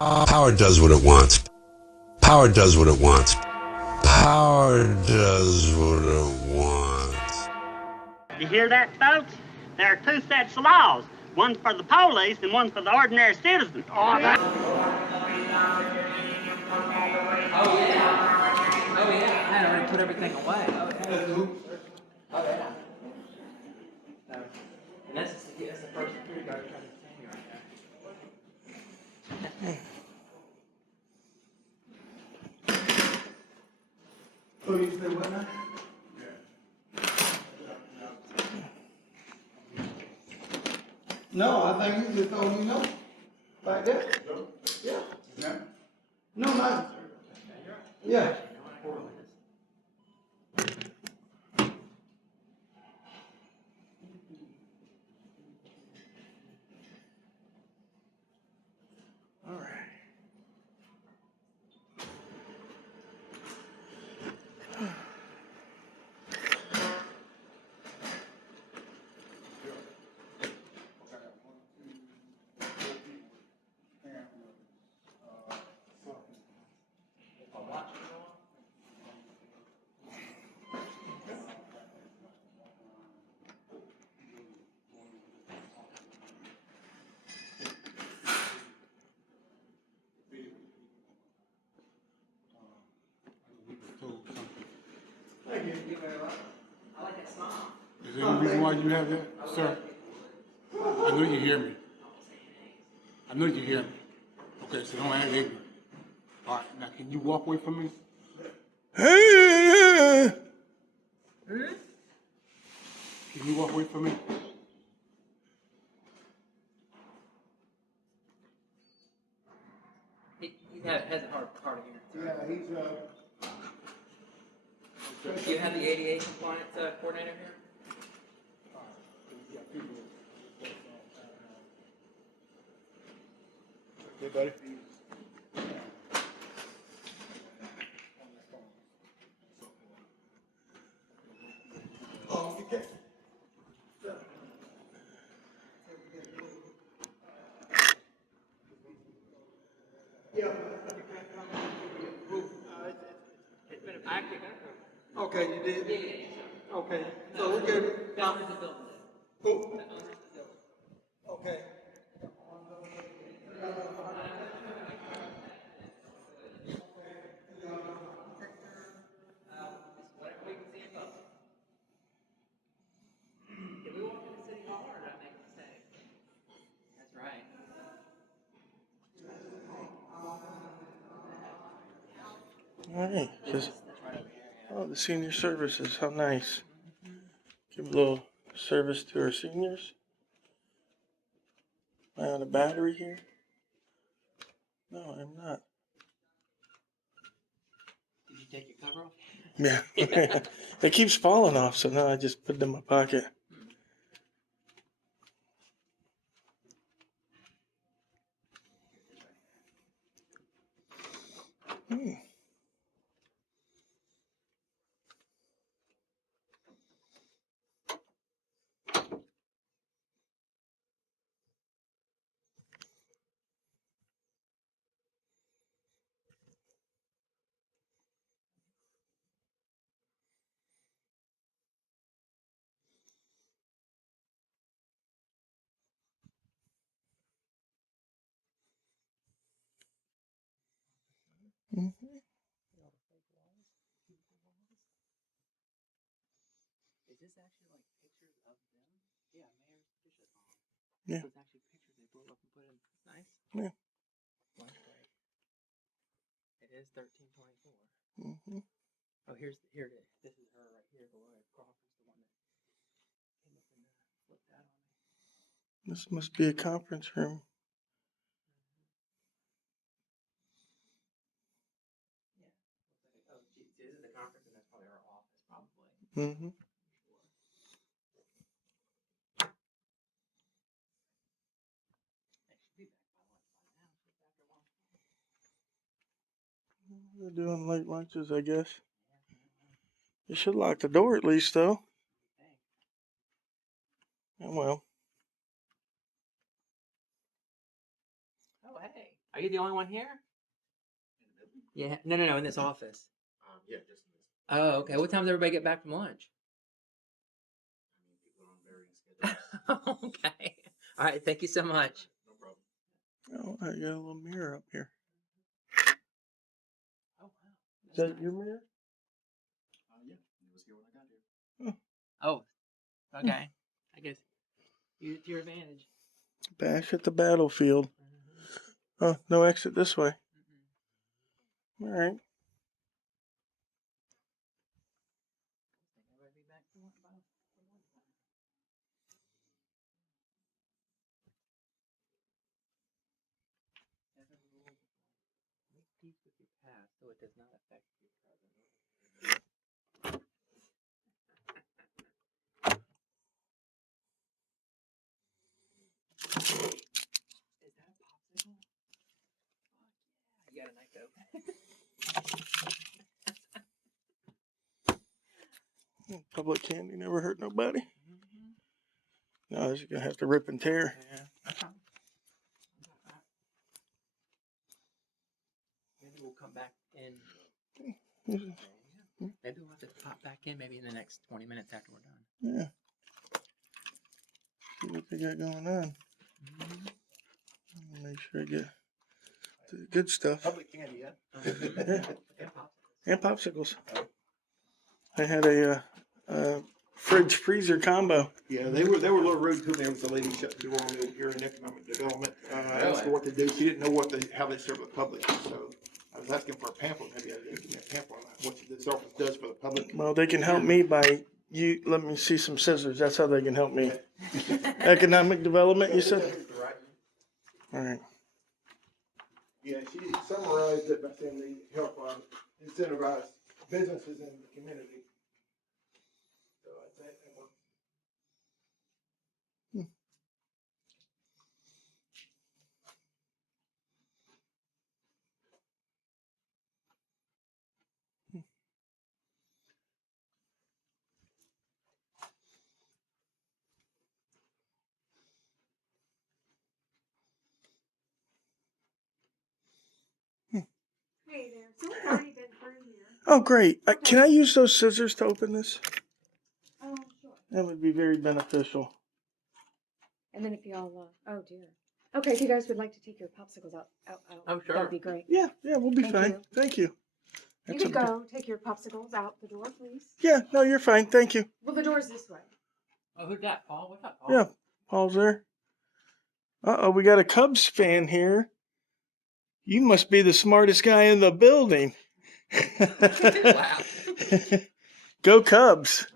Power does what it wants. Power does what it wants. Power does what it wants. You hear that, folks? There are two sets of laws. One for the police and one for the ordinary citizen. Oh, yeah. I had already put everything away. Oh, yeah. And that's the first security guard trying to stand me right there. Oh, you said what now? No, I think you just told me no. Like that? Yeah. No, not. Yeah. All right. Thank you. I like that smile. Is there any reason why you have that, sir? I know you hear me. I know you hear me. Okay, so don't act ignorant. All right, now can you walk away from me? Can you walk away from me? He has a hard of hearing. Yeah, he's Do you have the ADA compliance coordinator here? Okay, buddy. oh, okay. It's been active. Okay, you did? Yeah. Okay, so we gave it. The owner of the building. Who? The owner of the building. Okay. Whatever we can see in public. Did we walk into City Hall or did I make a mistake? That's right. All right, That's right over here. oh, the senior services, how nice. Give a little service to our seniors. Am I on a battery here? No, I'm not. Did you take your cover off? Yeah, it keeps falling off, so now I just put it in my pocket. Mm-hmm. Is this actually like pictures of them? Yeah, Mayor's Bishop. Yeah. So it's actually pictures they blew up and put in. Nice. Yeah. Lunch break. It is 1324. Mm-hmm. Oh, here it is. This is her right here. Gloria Crawford's the one that came up and flipped out on me. This must be a conference room. Yeah. Looks like oh, geez, this is the conference, and that's probably our office, probably. Mm-hmm. They're doing late lunches, I guess. You should lock the door at least, though. Oh, well. Oh, hey. Are you the only one here? Yeah. No, in this office. Yeah, just in this. Oh, okay. What time does everybody get back from lunch? People are on varying schedules. Okay. All right. Thank you so much. No problem. Oh, I got a little mirror up here. Oh, wow. Is that your mirror? Yeah, it was here when I got here. Oh, okay. I guess use it to your advantage. Bash at the battlefield. Oh, no exit this way. All right. Make peace with your past so it does not affect your present. Is that a popsicle? You got a knife though. Public candy never hurt nobody. No, you're gonna have to rip and tear. Yeah. Maybe we'll come back in. Maybe we'll have to pop back in maybe in the next 20 minutes after we're done. Yeah. See what they got going on. Make sure I get the good stuff. Public candy, yeah? And popsicles. I had a fridge freezer combo. Yeah, they were a little rude to me. There was a lady shut the door on me here in economic development. I asked her what to do. She didn't know how they serve the public. So I was asking for a pamphlet. Maybe I didn't give me a pamphlet on what this office does for the public. Well, they can help me by you. Let me see some scissors. That's how they can help me. Economic development, you said? All right. Yeah, she summarized it by saying they help incentivize businesses in the community. So I think that works. Hey there, someone's already been through here. Oh, great. Can I use those scissors to open this? Oh, sure. That would be very beneficial. And then if y'all, oh dear. Okay, if you guys would like to take your popsicles out, Oh, sure. that'd be great. Yeah, we'll be Thank fine. you. Thank you. You That's could go take your popsicles out the door, please. Yeah, no, you're fine. Thank you. Well, the door's this way. Oh, who's that? Paul? What's up, Paul? Yeah, Paul's there. Uh-oh, we got a Cubs fan here. You must be the smartest guy in the building. Wow. Go Cubs.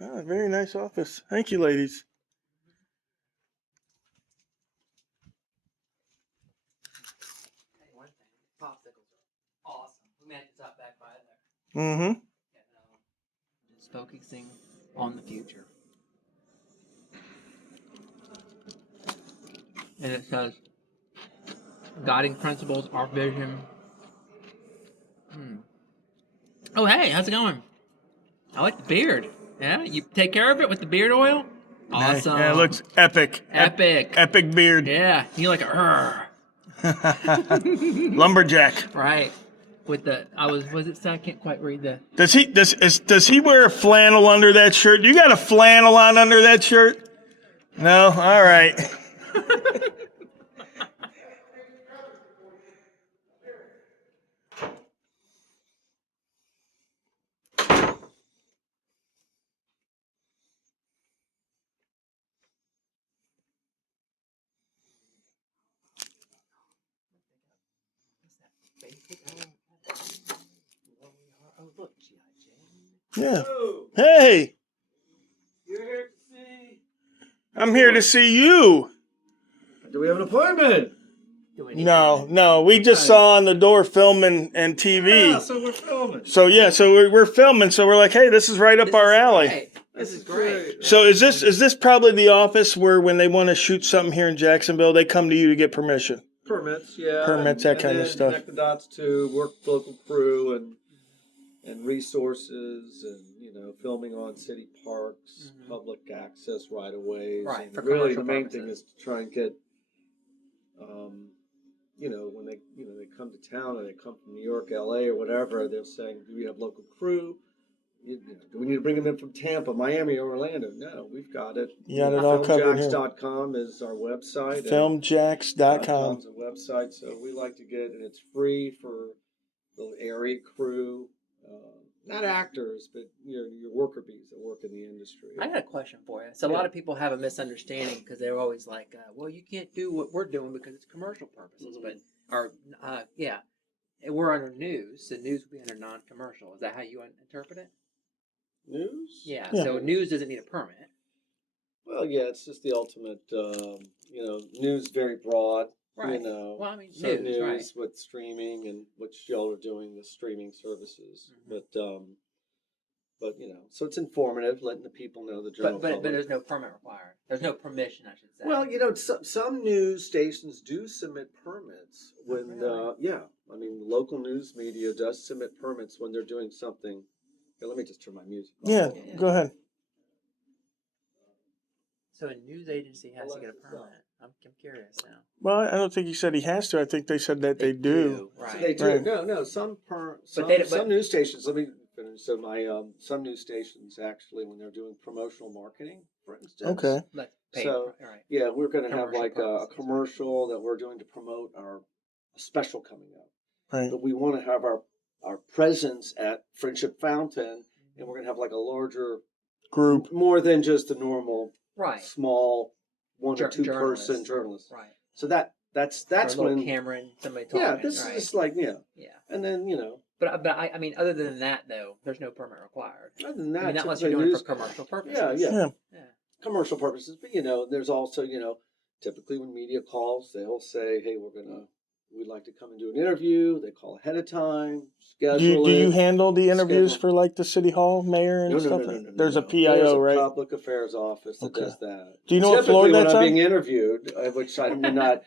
Oh, very nice office. Thank you, ladies. Hey, one thing. Popsicles are awesome. We may have to stop back by there. Mm-hmm. Just focusing on the future. And it says, guiding principles, our vision. Oh, hey, how's it going? I like the beard. Yeah, you take care of it with the beard oil? Awesome. Yeah, it looks epic. Epic. Epic beard. Yeah, you like a Lumberjack. right. With the, was it, I can't quite read the. Does he wear a flannel under that shirt? You got a flannel on under that shirt? No? All right. Oh, look, G.I. Yeah. Hey, You're here to see. I'm here to see you. Do we have an appointment? No, we just saw on the door filming and TV. Yeah, so we're filming. So we're filming. So we're like, hey, this is right up our alley. This is great. So is this probably the office where when they want to shoot something here in Jacksonville, they come to you to get permission? Permits, yeah. Permits, that kind of then stuff. Connect the dots to work with local crew and resources and, filming on city parks, public access right of ways. Right, And for really commercial the main purposes. thing is to try and get when they come to town and they come from New York, LA, or whatever, they're saying, do we have local crew? Do we need to bring them in from Tampa, Miami, or Orlando? No, we've got it. You got it all covered here. Filmjacks.com is our website. Filmjacks.com. is a website, so we like to get, and it's free for the area crew, not actors, but your worker bees that work in the industry. I got a question for you. So a lot of people have a misunderstanding because they're always like, well, you can't do what we're doing because it's commercial purposes. But, we're under news, so news will be under non-commercial. Is that how you interpret it? News? Yeah. So news doesn't need a permit. Well, yeah, it's just the ultimate, news very broad. Right. Well, I mean, news right. with streaming and what y'all are doing with streaming services. Mm-hmm. But so it's informative, letting the people know the general But public. there's no permit required. There's no permission, I should say. Well, some news stations do submit permits when, really? I mean, local news media does submit permits when they're doing something. Here, let me just turn my music off. Yeah, go ahead. So a news agency has to get a permit. I'm curious now. Well, I don't think he said he has to. I think they said that they do. Right. So they do. Right. No. Some news stations. Let me finish. So my some news stations actually, when they're doing promotional marketing, for instance. Okay. Like paid, So right. yeah, we're going to have Commercial like a purposes. commercial that we're doing to promote our special coming up. Right. But we want to have our presence at Friendship Fountain, and we're going to have like a larger Group. more than just a normal small one or two person journalist. Right. So that's when camera and somebody talking. yeah, this is just like Yeah. and then But I mean, other than that though, there's no permit required. other than that, I mean, unless you're doing it for commercial purposes. yeah, commercial purposes. But there's also typically when media calls, they'll say, hey, we'd like to come and do an interview. They call ahead of time, schedule Do it. you handle the interviews schedule. for like the city hall mayor and No, stuff? no. There's a no. PIO, There's a right? public affairs office that does that. Do you know what floor Typically, that's when I'm on? being interviewed, which I'm not,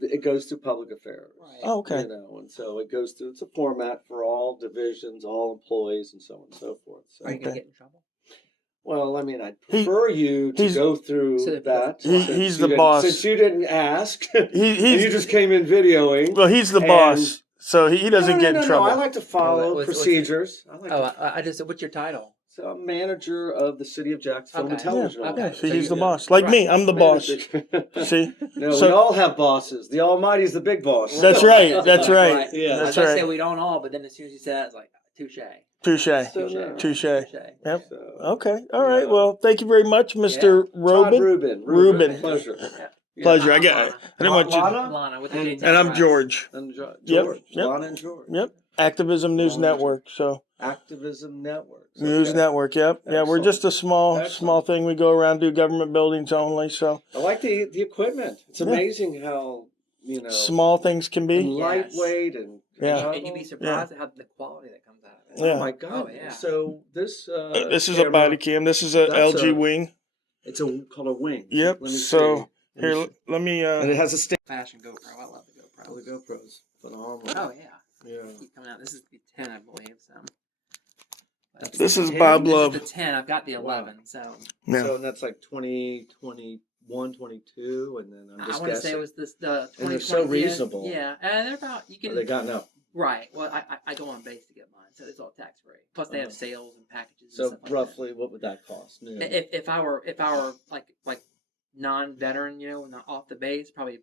it goes through public affairs. Right. Oh, okay. And so it goes through. It's a format for all divisions, all employees, and so on and so forth. So, Are you gonna get in trouble? well, I mean, I'd prefer you to he's- go through So that. he's the boss. Since you didn't ask, He's and you just came in videoing. well, he's the and- boss, so he doesn't get in trouble. No, I like to follow What's procedures. I like I just. What's your title? So I'm manager of the city of Jacksonville Okay. and television. Yeah, Yeah, office. so he's the yeah. boss. Like me, I'm the boss. Manager. See? No, So- we all have bosses. The Almighty's the big boss. That's right. That's right. Yeah. That's I was right. say we don't all, but then as soon as you said that, it's like touche. Touche. So, no. Touche. Yep. So, Okay. All right. Well, thank you very much, Mr. Todd Rubin. Rubin. Pleasure. Pleasure. I didn't want you. Lana with the And- J And I'm Enterprise. George. And George. Yep. Lana and George. Yep. Activism News Long Network. So Activism Network. News Okay. Network. Yep. Yeah, we're Excellent. just a small Excellent. thing. We go around, do government buildings only. So I like the equipment. It's amazing how small things can and be. lightweight and Yeah. And you'd be surprised at how the quality that comes out of it. Yeah. Oh my God! Oh, yeah. So this This is a camera, body cam. This is a That's LG a- wing. It's called a wing. Yep. Let me So see. here, let me. And it has a stand. Fashion GoPro. I love the GoPro. Oh, the GoPro's phenomenal. Oh yeah. Yeah. Keep coming out. This is the 10, I believe. So. This is 10? Bob This Love. is the 10. I've got the 11. So. Yeah. So and that's like 20, 21, 22, and then I'm I just want to say guessing. it was this the 2020. And they're so reasonable. Yeah, and they're about you Are can. they gotten up? Right. Well, I go on base to get mine, so it's all tax free. Plus, they have sales and packages. So and stuff like roughly, what would that cost? New. that. If I were like non-veteran, not off the base, probably $500.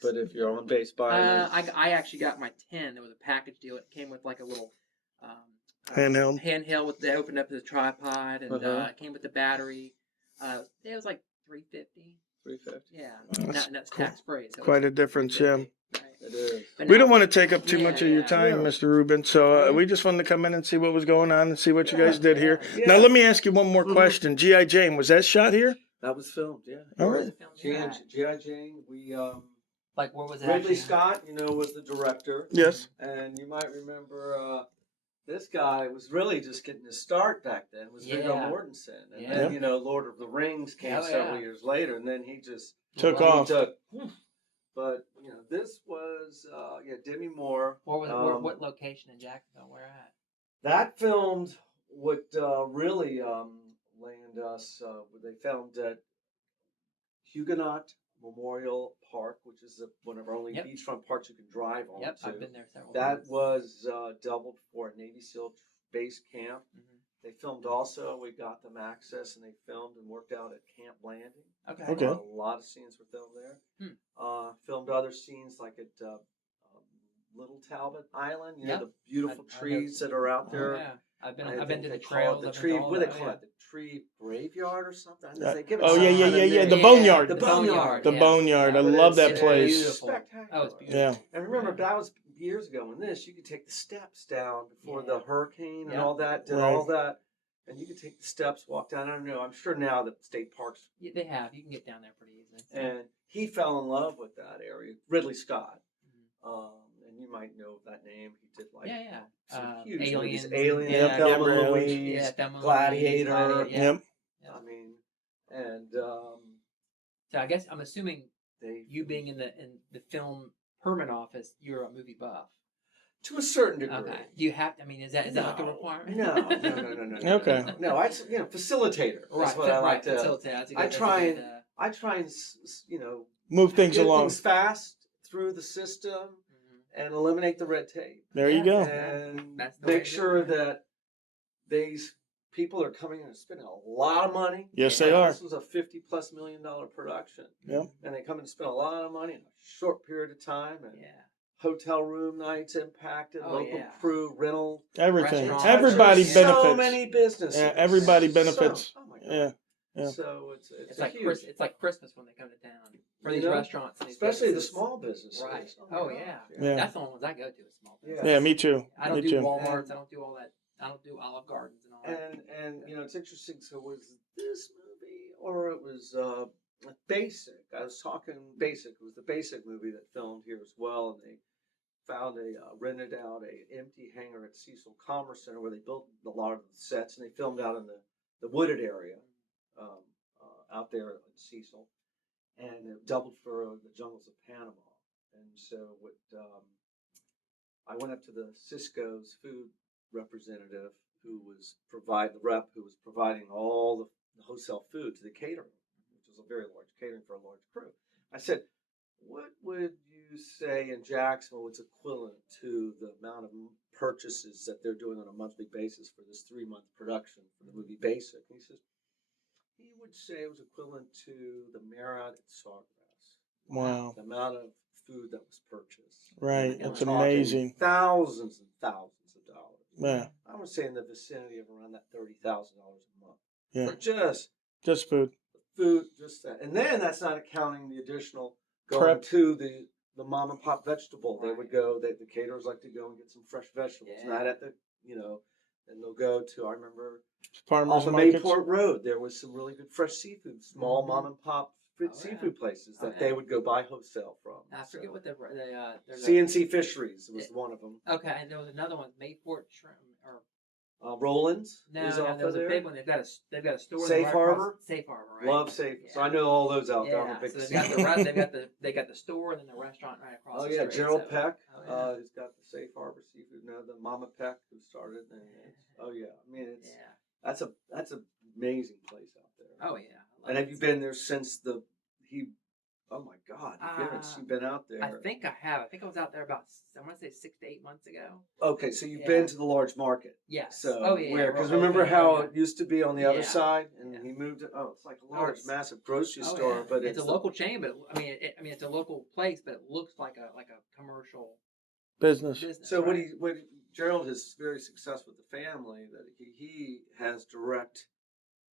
But if you're on base buying, I actually got my 10. There was a package deal. It came with like a little Handheld. with they opened up the tripod and it came with the battery. It was like $350. $350. Yeah, That's and that's cool. tax free. So Quite a difference, yeah. Right. It is. But We now- don't want to take up too much of your time, Yeah. Mr. Rubin. So Yeah. we just wanted to come in and see what was going on and see what you guys did here. Yeah. Now let me ask you one more question. G.I. Jane, was that shot here? That was filmed. Yeah. All Where right. was it filmed? G.I. Jane. We Like where was it? Ridley actually? Scott, was the director. Yes. And you might remember this guy was really just getting his start back then. Was Viggo Yeah. Mortensen, and Yeah. then Lord of the Rings came Oh, several yeah. years later, and then he just Took Wow. off. But this was Demi Moore. Where was what location in Jacksonville? Where at? That filmed what really land us. They filmed at Huguenot Memorial Park, which is one of our only Yep. beachfront parks you can drive on. Yep, to. I've been there several That times. was doubled for a Navy SEAL base camp. Mhm. They filmed also. We got them access, and they filmed and worked out at Camp Landing. Okay. Okay. A lot of scenes were filmed there. Filmed other scenes like at Little Talbot Island. You know, Yep. the beautiful I know. trees that are out Oh, there. yeah. I've been I to think the they call trails. it the I've been tree. to all What do that, they call yeah. it? The tree graveyard or something? I Yeah. They give it Oh, some yeah, yeah, kind of yeah, yeah. name. The Boneyard. The The Boneyard. The yeah. Boneyard. I But love it's- that place. It's Beautiful. spectacular. Oh, it's beautiful. Yeah. And remember, that was years ago. When you could take the steps down before the hurricane and Yeah. all that, did Right. all that, and you could take the steps, walk down. I don't know. I'm sure now that state parks. Yeah, they have. You can get down there pretty easily. And he fell in love with that area. Ridley Scott. Mhm. And you might know that name. He did like Yeah. some huge Aliens. movies. Aliens, Yep, Thelma yep, and Louise, Yeah, Thelma and Gladiator. Louise, yeah. Yep. Yeah. I mean, and So I guess I'm assuming they you being in the film permit office, you're a movie buff. to a certain degree. Okay. Do you have? I mean, is that like a requirement? No. Okay. No, I facilitator. Right. That's what I like to. facilitate. That's a good- I that's a try good, and I try and Move things get along. things fast through the system Mhm. and eliminate the red tape There you go. and That's the way make to do sure it. that these people are coming in and spending a lot of money. Yes, they are. This was a $50+ million production. Yep. And they come in and spend a lot of money in a short period of time. And Yeah. hotel room nights impacted, Oh, local yeah. crew, rental. Everything. Restaurants. Everybody So benefits. many businesses. Yeah, everybody benefits. Oh my God. Yeah. Yeah. So it's It's a like huge, it's like Christmas when they come to town for You these know, restaurants, and these especially the businesses. small businesses. Right. my Oh, gosh, yeah. Yeah. That's the only ones I go to. Is small Yeah. business. Yeah, me too. I don't Me do too. Walmarts. I don't do all that. I don't do Olive Gardens and all that. And it's interesting. So was this movie or it was Basic? I was talking Basic. It was the Basic movie that filmed here as well, and they found rented out a empty hangar at Cecil Commerce Center where they built a lot of the sets, and they filmed out in the wooded area out there in Cecil, and it doubled for the jungles of Panama. And so I went up to the Cisco's food representative who was providing all the wholesale food to the catering, which was a very large catering for a large crew. I said, what would you say in Jacksonville is equivalent to the amount of purchases that they're doing on a monthly basis for this 3-month production for the movie Basic? And he says, he would say it was equivalent to the Marriott at Sawgrass. Wow. The amount of food that was purchased. Right. We're That's talking amazing. Thousands and thousands of dollars. Yeah. I would say in the vicinity of around that $30,000 a month. Yeah. For just Just food. food, just that. And then that's not accounting the additional going Prep. to the mom and pop vegetable. They Right. would go, the caterers like to go and get some fresh vegetables. Yeah. Not at the, and they'll go to, I remember Farmers off of markets. Mayport Road, there was some really good fresh seafood, small Mhm. mom and pop Oh, yeah. seafood places Oh, that they yeah. would go buy wholesale from. I forget what there's CNC Fisheries was one of them. Okay, and there was another one, Mayport Shrimp, or Roland's no, is no, off there was of a there. big one. They've got a store. Safe right Harbor? across- Safe Harbor, right? Love Safe. Yeah. So I know all those out there. I'm a Yeah, big so they've got they got the store and then the restaurant right across. Oh the yeah, street, Gerald so- Peck, Oh, yeah. who's got the Safe Harbor Seafood now. The Mama Peck who started, and oh yeah, I mean it's Yeah. that's an amazing place out there. Oh yeah. I love And have it. you been there since he? Oh my God, you've been out there. I think I have. I think I was out there about I want to say 6 to 8 months ago. Okay, so you've Yeah. been to the large market. Yes. So oh yeah. where? Because We're remember open, how yeah. it used to be on the other Yeah. side, and Yeah. he moved it. Oh, it's like a large, it's- massive grocery Oh, store, yeah. but it's a the- local chain, but I mean, it's a local place, but it looks like a commercial Business. business. So right? what Gerald is very successful with the family that he has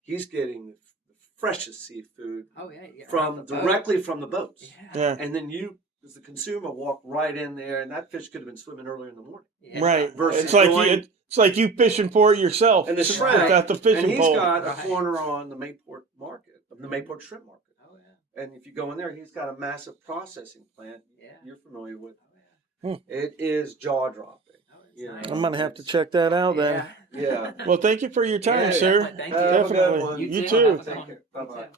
he's getting the freshest seafood Oh yeah. You get right from off the boat. directly from the boats. Yeah. Yeah. And then you as the consumer walk right in there and that fish could have been swimming earlier in the morning. Yeah. Right. Versus It's like going- it's like you fishing for it yourself. And the shrimp, without the fishing and he's pole. got a Right. corner on the Mayport market, the Mayport shrimp market. Oh yeah. And if you go in there, he's got a massive processing plant. Yeah. You're familiar with. Oh It is jaw dropping. yeah. Oh, it's Yeah. nice. I'm gonna have to check that out then. Yeah. Yeah. Well, thank you for your time, Yeah, sir. definitely. Thank you. Have a good Definitely. one. You Have too. a good Take one. care. You Bye-bye. too.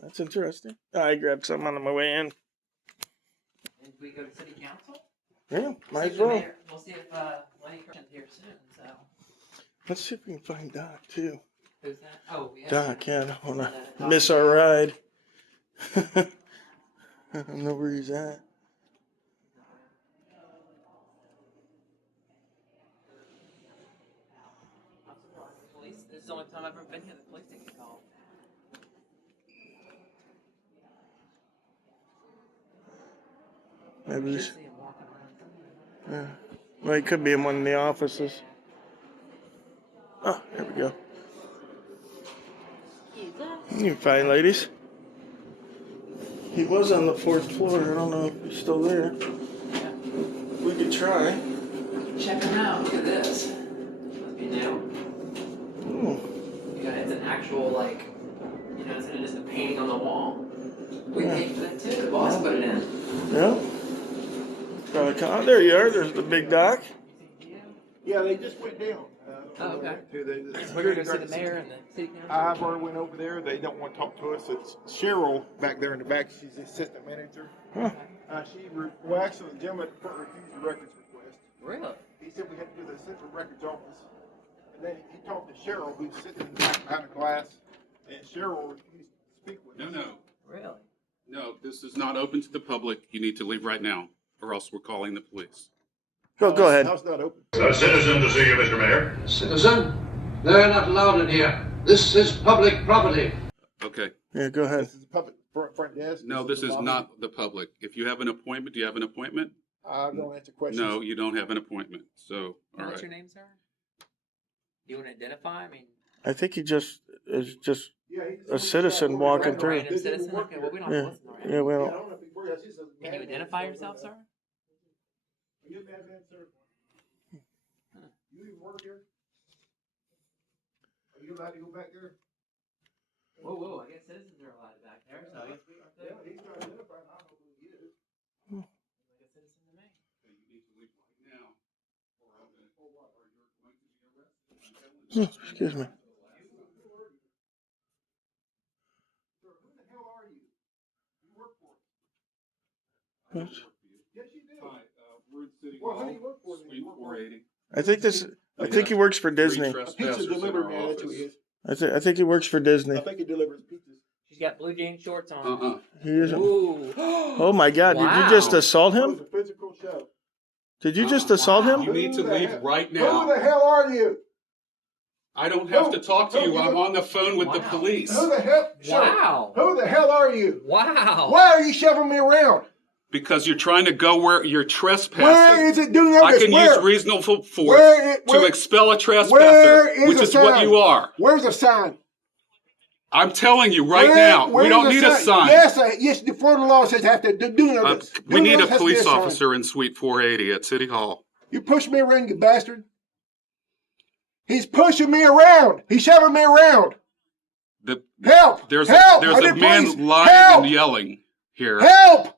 That's interesting. I grabbed some on my way in. And we go to city council. Yeah, might See as the well. mayor- We'll see if Lenny Christian's here soon. So Let's see if we can find Doc too. who's that? Oh yeah. Doc, yeah, I don't wanna Doc miss our ride. I don't know where he's at. Police. This is the only time I've ever been here. The police didn't get called. Maybe You he's, should see him walking around. yeah. Well, he could be in one of the offices. Oh, there we go. You're fine, ladies. He was on the 4th floor. I don't know if he's still there. We could try. Check him out. Look at this. Must be new. Yeah, it's an actual, like, you know, it's just a painting on the wall. We paid for that too. The boss put it in. Yeah. Probably oh, there you are. There's the big doc. Yeah, they just went down. Oh, okay. To the We're gonna go see the mayor and the city council. I've already went over there. They don't want to talk to us. It's Cheryl back there in the back. She's the assistant manager. Huh. Well, actually, the gentleman at the front refused the records request. Really? He said we had to go to the central records office. And then he talked to Cheryl, who's sitting in the back behind the glass, and Cheryl refused to speak with us. No. Really? No, this is not open to the public. You need to leave right now, or else we're calling the police. Go ahead. How's that open? A citizen to see you, Mr. Mayor. Citizen, they're not allowed in here. This is public property. Okay. Yeah, go ahead. This is the public front desk. No, this is not the public. If you have an appointment, do you have an appointment? I'm going to answer questions. No, you don't have an appointment. So, all What's right. your name, sir? You want to identify? I mean, I think he just is just Yeah, a citizen walking a through. random citizen? Okay, well, we don't have to listen to him. Yeah, we I don't. don't know if he works. He's a Can you identify yourself, sir? Are you a madman, sir? You even work here? Are you allowed to go back there? Whoa, I guess citizens are allowed back there, so I guess we are Yeah, too. he's trying to identify. I don't know who he is. Like a citizen to me. You need to leave right now, or you're going to be arrested. Excuse me. Sir, who the hell are you? You work for us. Yes, you do. Hi, we're in City Well, who Hall, do you work for then? Suite 480. I think he works for Disney. A pizza delivery man, that's who he is. I think he works for Disney. I think he delivers pizzas. She's got blue jean shorts on. He is. Ooh. Oh my God! Did you Wow. just assault It was him? a physical show. Did you just assault You him? need to Who the leave hell- right Who now. the hell are you? I don't have to talk to Who- you. I'm on the phone with the Wow. police. Who the hell? Sir, Wow. who the hell are you? Wow. Why are you shoving me around? Because you're trying to go where you're trespassing. Where is it doing I this? can Where? use reasonable force Where- to expel a where trespasser, is which the is what sign? you are. Where's the sign? I'm telling you right Where- now, we where's don't the need a sign. Yes, the Florida law says I have to do none of this. We Do need none a of this has to be police sign. officer in Suite 480 at City Hall. You push me around, you bastard. He's pushing me around. He's shoving me around. Help! There's Help! a I need man police. lying Help! and yelling here. Help!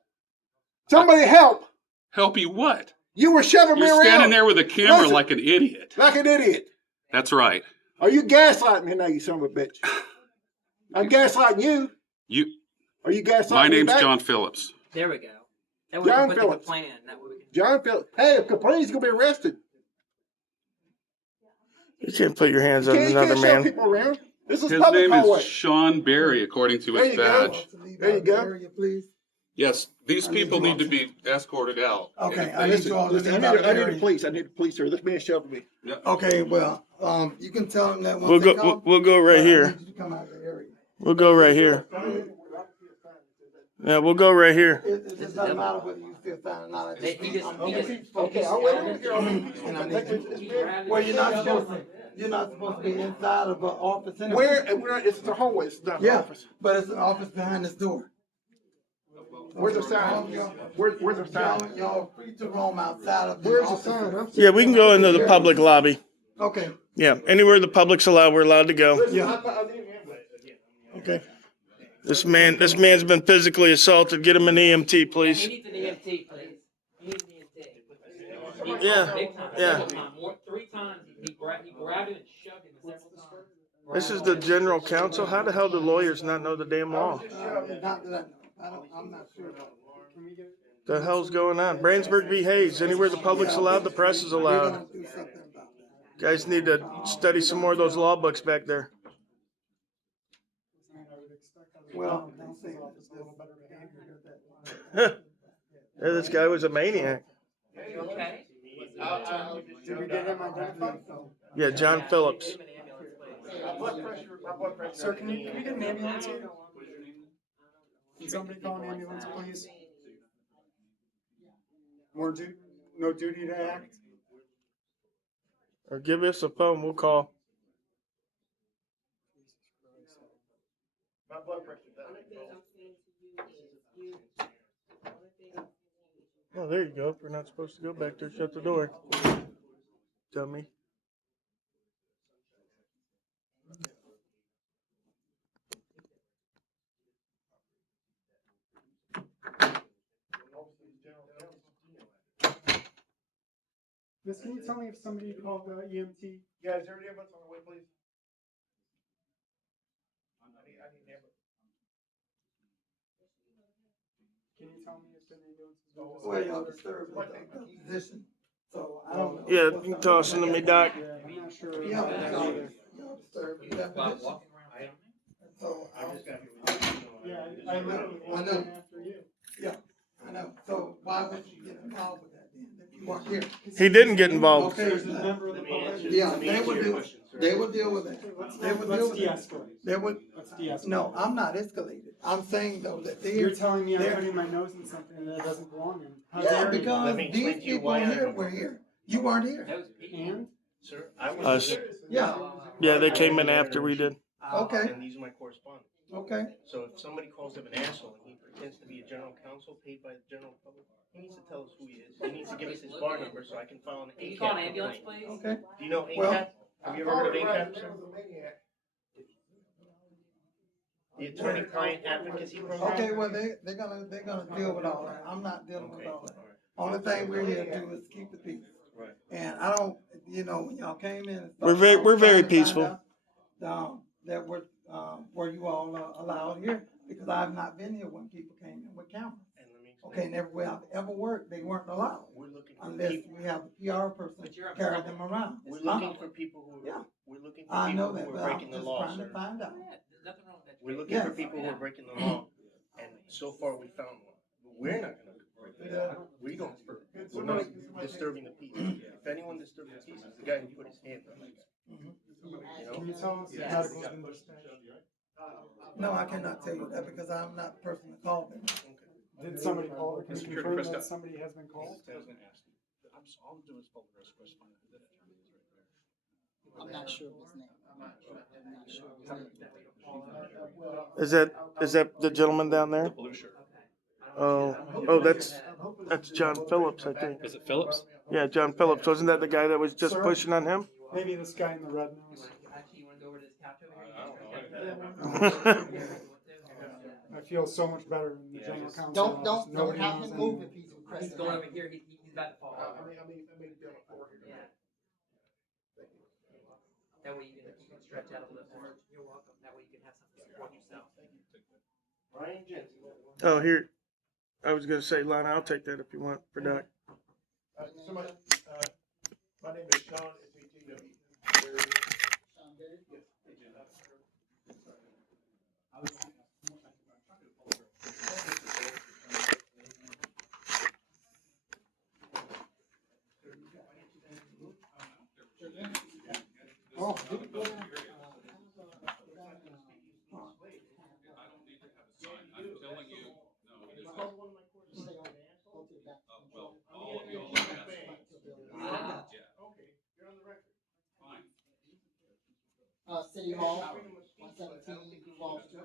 Somebody help! Help you what? You were shoving me You're around. standing there with a camera Listen. like an idiot. Like an idiot. That's right. Are you gaslighting me now, you son of a bitch? I'm gaslighting you. You. Are you gaslighting My me name's back? John Phillips. There we go. That way we John can put Phillips. the complaint in. That way we can. John Phillips. Hey, if complaint, he's going to be arrested. You can't put your hands on You another can't shove man. people around. This is His public name hallway. is Shawn Berry, according to There his you go. badge. There you go. Yes, these people need to be escorted out. Okay, And I if need they- you all to Listen, leave I out need the the area. police. I need the police here. This man shoved me. Okay, well, you can tell them that once We'll they go. come. We'll go right I here. need you to come out of the area. We'll go right here. Yeah, we'll go right here. It doesn't matter whether you feel fine or not. He just. Okay, I'll wait over here. I'll be And I need you. Well, you're not supposed to. You're not supposed to be inside of an office anyway. Where? It's a hallway. It's not an Yeah, office. but it's an office behind this door. Where's the sign? Where's the sign? Y'all free to roam outside of the Where's the office. sign? Huh? Yeah, we can go into the public lobby. Okay, Yeah, anywhere the public's allowed, we're allowed to go. yeah. Okay. This man's been physically assaulted. Get him an EMT, He please. needs an EMT, please. He needs an EMT. Yeah, Big time. yeah. Several times. More, 3 times. He grabbed him and shoved him several times. This is the general counsel. How the hell do lawyers not know the damn law? Not that I know. I'm not sure about it. The hell's going on? Brandsburg v. Hayes. Anywhere the public's allowed, the press is We're allowed. gonna do something about that. Guys need to study some more of those law books back there. Well, don't say that. Yeah, this guy was a maniac. You okay? Did we get him identified? Yeah, John Phillips. Sir, can we get an ambulance here? Can somebody call an ambulance, please? No duty to act? Or give us a phone, we'll call. Oh, there you go. If we're not supposed to go back there, shut the door. Dummy. Miss, can you tell me if somebody called the EMT? Yeah, is there an ambulance on the way, please? Can you tell me if an ambulance is Well, y'all disturbed the position, so I don't know. Yeah, you can toss them to me, Doc. I'm not sure. Y'all disturbed the definition. So, Yeah, I literally I walked know. in after you. yeah, I know, so why would you get involved with that then, if you weren't here? He didn't get involved. Okay, There's a member of the public. yeah, they would deal with that. They would deal with Let's that. de-escalate. They would, Let's de-escalate. no, I'm not escalated. I'm saying though that You're telling me I'm they're- putting my nose in something that doesn't belong in. How Yeah, dare you? because these people here were here. You weren't here. And? Sir, I was Us. there. Yeah, Yeah, they came in after we did. okay, And these are my correspondents. okay. So if somebody calls him an asshole and he pretends to be a general counsel paid by the general public, he needs to tell us who he is. He needs to give us his bar number so I can file an Can you call an ACAP ambulance, complaint. please? Okay. Do you know Well- ACAP? Have you ever heard of ACAP, sir? The attorney-client advocacy program? Okay, well, they're gonna deal with all that. I'm not dealing with all that. Only thing we're here to do is keep the peace. Right. And I don't, when y'all came in and We're stuff, very- I was we're very trying to find peaceful. out, that were you all allowed here? Because I've not been here when people came in with cameras. And let me explain. Okay, and everywhere I've ever worked, they weren't allowed We're looking for unless people. we have a PR person carry them around. We're looking for people who Yeah. are, we're looking for I know people that, who but are I'm breaking the just law, trying to sir. find out. There's nothing wrong with that. We're looking for people who are breaking the law, and so far we found one. But we're not gonna break the law. We're not disturbing the peace. If anyone disturbs the peace, it's the guy who put his hand on that guy. Can you tell us if medical's been dispatched? No, I cannot tell you that because I'm not the person to call them. Did somebody call? Can you confirm that somebody has been called? I was gonna ask you. All I'm doing is public risk correspondent. That attorney is right there. I'm not sure of his name. I'm not sure of his name. Is that the gentleman down there? The blue shirt. Oh, that's John Phillips, I think. Is it Phillips? Yeah, John Phillips. Wasn't that the guy that was just Sir? pushing on him? Maybe this guy in the red nose. Actually, you wanna go over to this couch over here? I feel so much better in the general counsel Don't office. don't Nobody have knows him move anything. if he's He's requesting. going over here, he's about to fall. Yeah. That way you can stretch out a little more. You're welcome. That way you can have something to support yourself. Brian Jensen. Oh, here. I was gonna say, Lana, I'll take that if you want for Doc. My name is Shawn, S-H-E-W. Oh. City Hall, 117, Fall Street.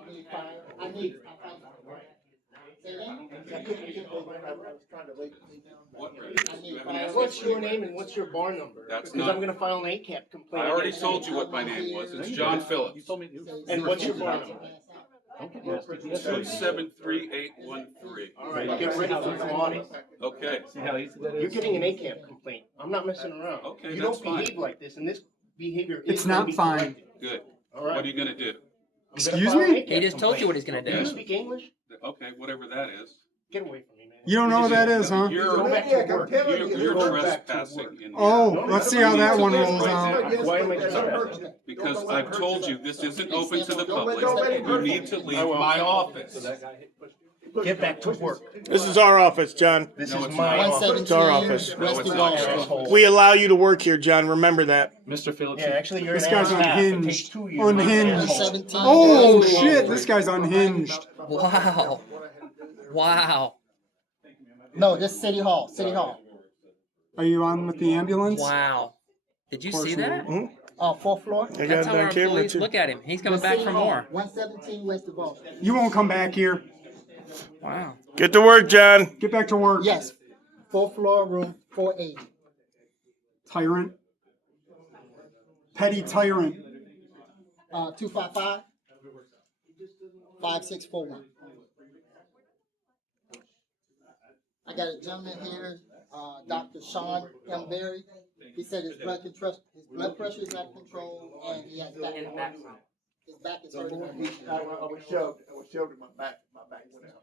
I need fire, I need fire. Say again? What's your name and what's your bar number? That's Because not- I'm gonna file an ACAP complaint. I already against told you. you what my name was. It's John Phillips. You told me. You was- And what's your bar number? 273-813. All right, get ready for some audit. Okay. See how easy that You're is? getting an ACAP complaint. I'm not messing around. Okay, You that's don't fine. behave like this, and this behavior is It's gonna not be fine. corrected. Good. All right. What are you gonna do? I'm gonna Excuse file an me? ACAP He just told you what complaint. he's gonna Do do. you speak English? Okay, whatever that is. Get away from me, man. You don't know what that is, huh? You're trespassing in Oh, let's see how that one rolls out. because I've told you this isn't open to the public. You need to leave my office. Get back to work. This is our office, John. This is my office. It's our office. No, it's not your office. We allow you to work here, John. Remember that. Mr. Phillips. Yeah, actually, you're This an guy's asshole. unhinged. It takes 2 years. Unhinged. Oh shit, this guy's unhinged. Wow. Wow. No, this City Hall. City Hall. Are you on with the ambulance? Wow. Did you see that? Fourth floor. I got That's it how our on camera employees too. look at him. He's coming back for more. 117 West of Ball. You won't come back here. Wow. Get to work, John. Get back to work. Yes. Fourth floor, room 480. Tyrant. Petty tyrant. 255 5641. I got a gentleman here, Dr. Shawn M. Berry. He said his blood pressure is out of control and he has back. His back is hurting. I was shoved in my back went out.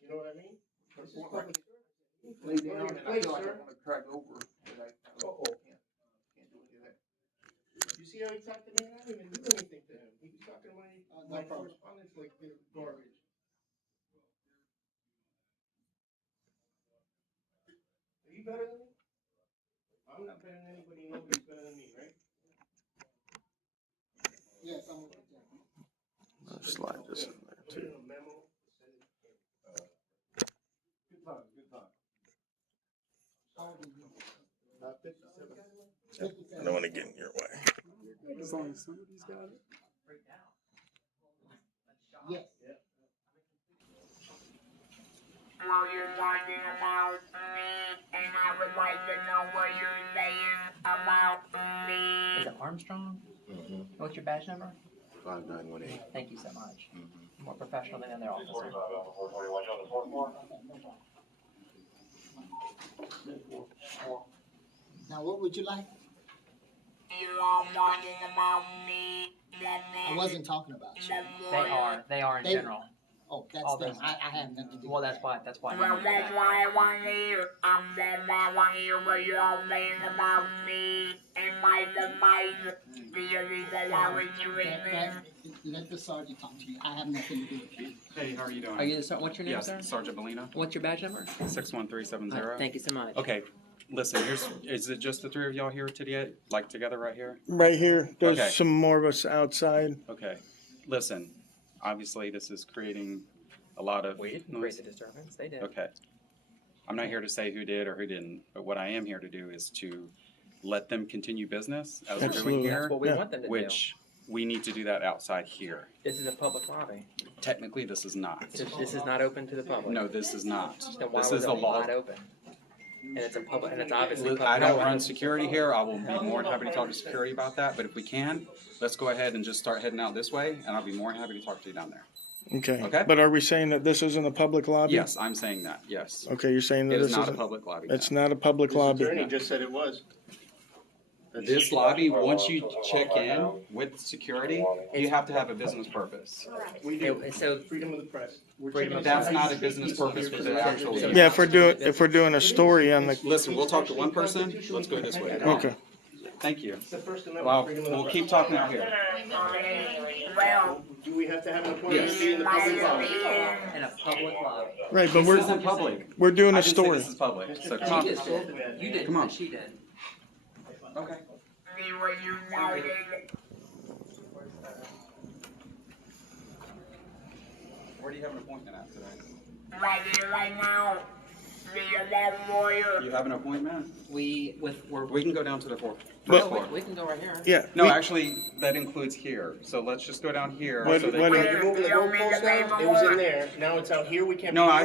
You know what I mean? Lay down and I feel like I want to crack over. Can't do any of that. You see how he talked to me? I didn't even do anything to him. He was talking to my correspondence like garbage. Are you better than me? I'm not better than anybody. Nobody's better than me, right? Yes, I'm with you. I'll slide this in there too. Good talk, good talk. I don't want to get in your way. As long as somebody's got it. Yes. While you're talking about me, and I would like to know what you're saying about me. Is it Armstrong? What's your badge number? 5918. Thank you so much. More professional than other officers. Now, what would you like? You are talking about me. I wasn't talking about you. They are in general. Oh, that's All them. those- I have nothing to do Well, with that's why. That's why. Well, that's why I want to hear. That's why I want to hear what you're all saying about me and my demise. Because he said I was dreaming. Let the sergeant talk to you. I have nothing to do with you. Hey, how are you doing? Are you the what's your name, yes, sir? Sergeant Molina. What's your badge number? 61370. Thank you so much. Okay, listen, is it just the three of y'all here today, like together right here? Right here. There's Okay. some more of us outside. Okay, listen, obviously this is creating a lot of We didn't create the disturbance. They did. Okay. I'm not here to say who did or who didn't, but what I am here to do is to let them continue business as we're doing Absolutely. here. That's what we want them to do. Which we need to do that outside here. This is a public lobby. Technically, this is not. This is not open to the public. No, this is not. Then why This was is it a law. wide open? And it's a public, and it's obviously public. I don't run security here. I will be more than happy to talk to security about that. But if we can, let's go ahead and just start heading out this way, and I'll be more than happy to talk to you down there. Okay. Okay. But are we saying that this isn't a public lobby? Yes, I'm saying that. Yes. Okay, you're saying that It is this not a isn't- public lobby. It's not a public lobby. Attorney just said it was. This lobby, once you check in with security, you have to have a business purpose. We do. So Freedom of the press. That's not a business purpose for the actual. Yeah, if we're doing a story on the. Listen, we'll talk to one person. Let's go this way. Come on. Okay. Thank you. It's the First Amendment. Well, freedom of the we'll press. keep talking out here. Well, Do we have to have an appointment Yes. to be in the public lobby? in a public lobby. Right, but This isn't public. we're doing I a didn't say story. this is public. So come She on. just did. You did. Come on. She did. Okay. see what you noted. Where do you have an appointment at today? Right here, right now. See that lawyer. You have an appointment? We can go down to the first But- floor. We can go right here. Yeah. No, actually, that includes here. So let's just go down here. What- so they what- can- You're moving the goalpost now? It was in there. Now it's out here. We can't. No, be I here?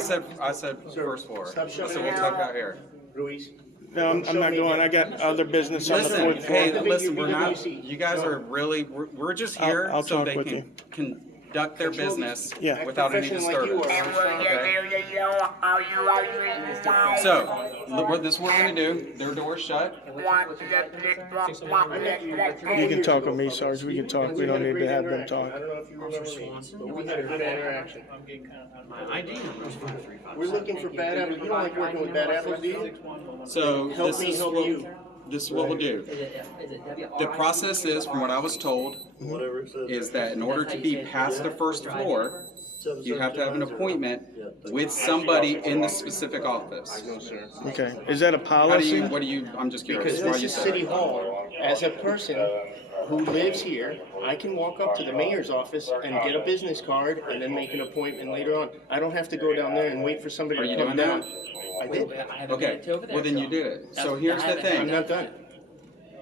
said first floor. Stop So shoving we'll it talk out. out here. Ruiz. No, I'm not going. I got other business on the Listen, fourth floor. hey, listen, we're not, you guys are really, we're just here I'll so talk they with can conduct their business Yeah. without any Professional like you disturbance. are. And we'll get Okay? there to know So, look, this is what we're gonna do. Their door's shut. You can talk with me, Sarge. We can talk. We don't need to have them talk. I don't know if you remember me, but we had a good interaction. My ID number is 535. We're looking for bad apples. You don't like working with bad apples, do you? So Help me help you. This is what we'll do. The process is, from what I was told, is that in order to be past the first floor, you have to have an appointment with somebody in the specific office. Okay. Is that a policy? I'm just curious. Because Why this you is say City that? Hall. As a person who lives here, I can walk up to the mayor's office and get a business card and then make an appointment later on. I don't have to go down there and wait for somebody Are to you come doing down. that? I did. Okay, well then you did it. So here's the I'm thing. not done.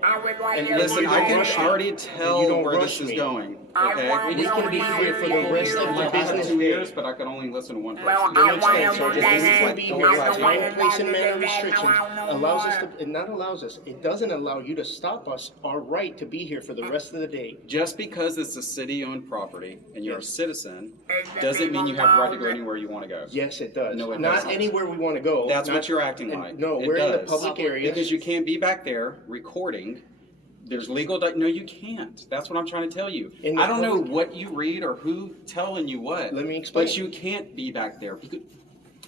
And Listen, you I don't can rush me. already And tell you don't where rush this is me. going, okay? We can be here for the rest of the I have business 2 day. years, but I can only listen to one person. You understand, Sergeant, we can be here. Don't Time, place, and manner restrictions allows us to, it not allows us, it doesn't allow you to stop us, our right to be here for the rest of the day. Just because it's a city-owned property and you're a citizen, doesn't mean you have the right to go anywhere you want to go. Yes, it does. No, it Not doesn't. an't anywhere we want to go. That's Not- what you're acting and like. No, It we're in the does. public area. Because you can't be back there recording. There's legal, no, you can't. That's what I'm trying to tell you. In the I don't know public- what you read or who telling you what. Let me explain. But you can't be back there.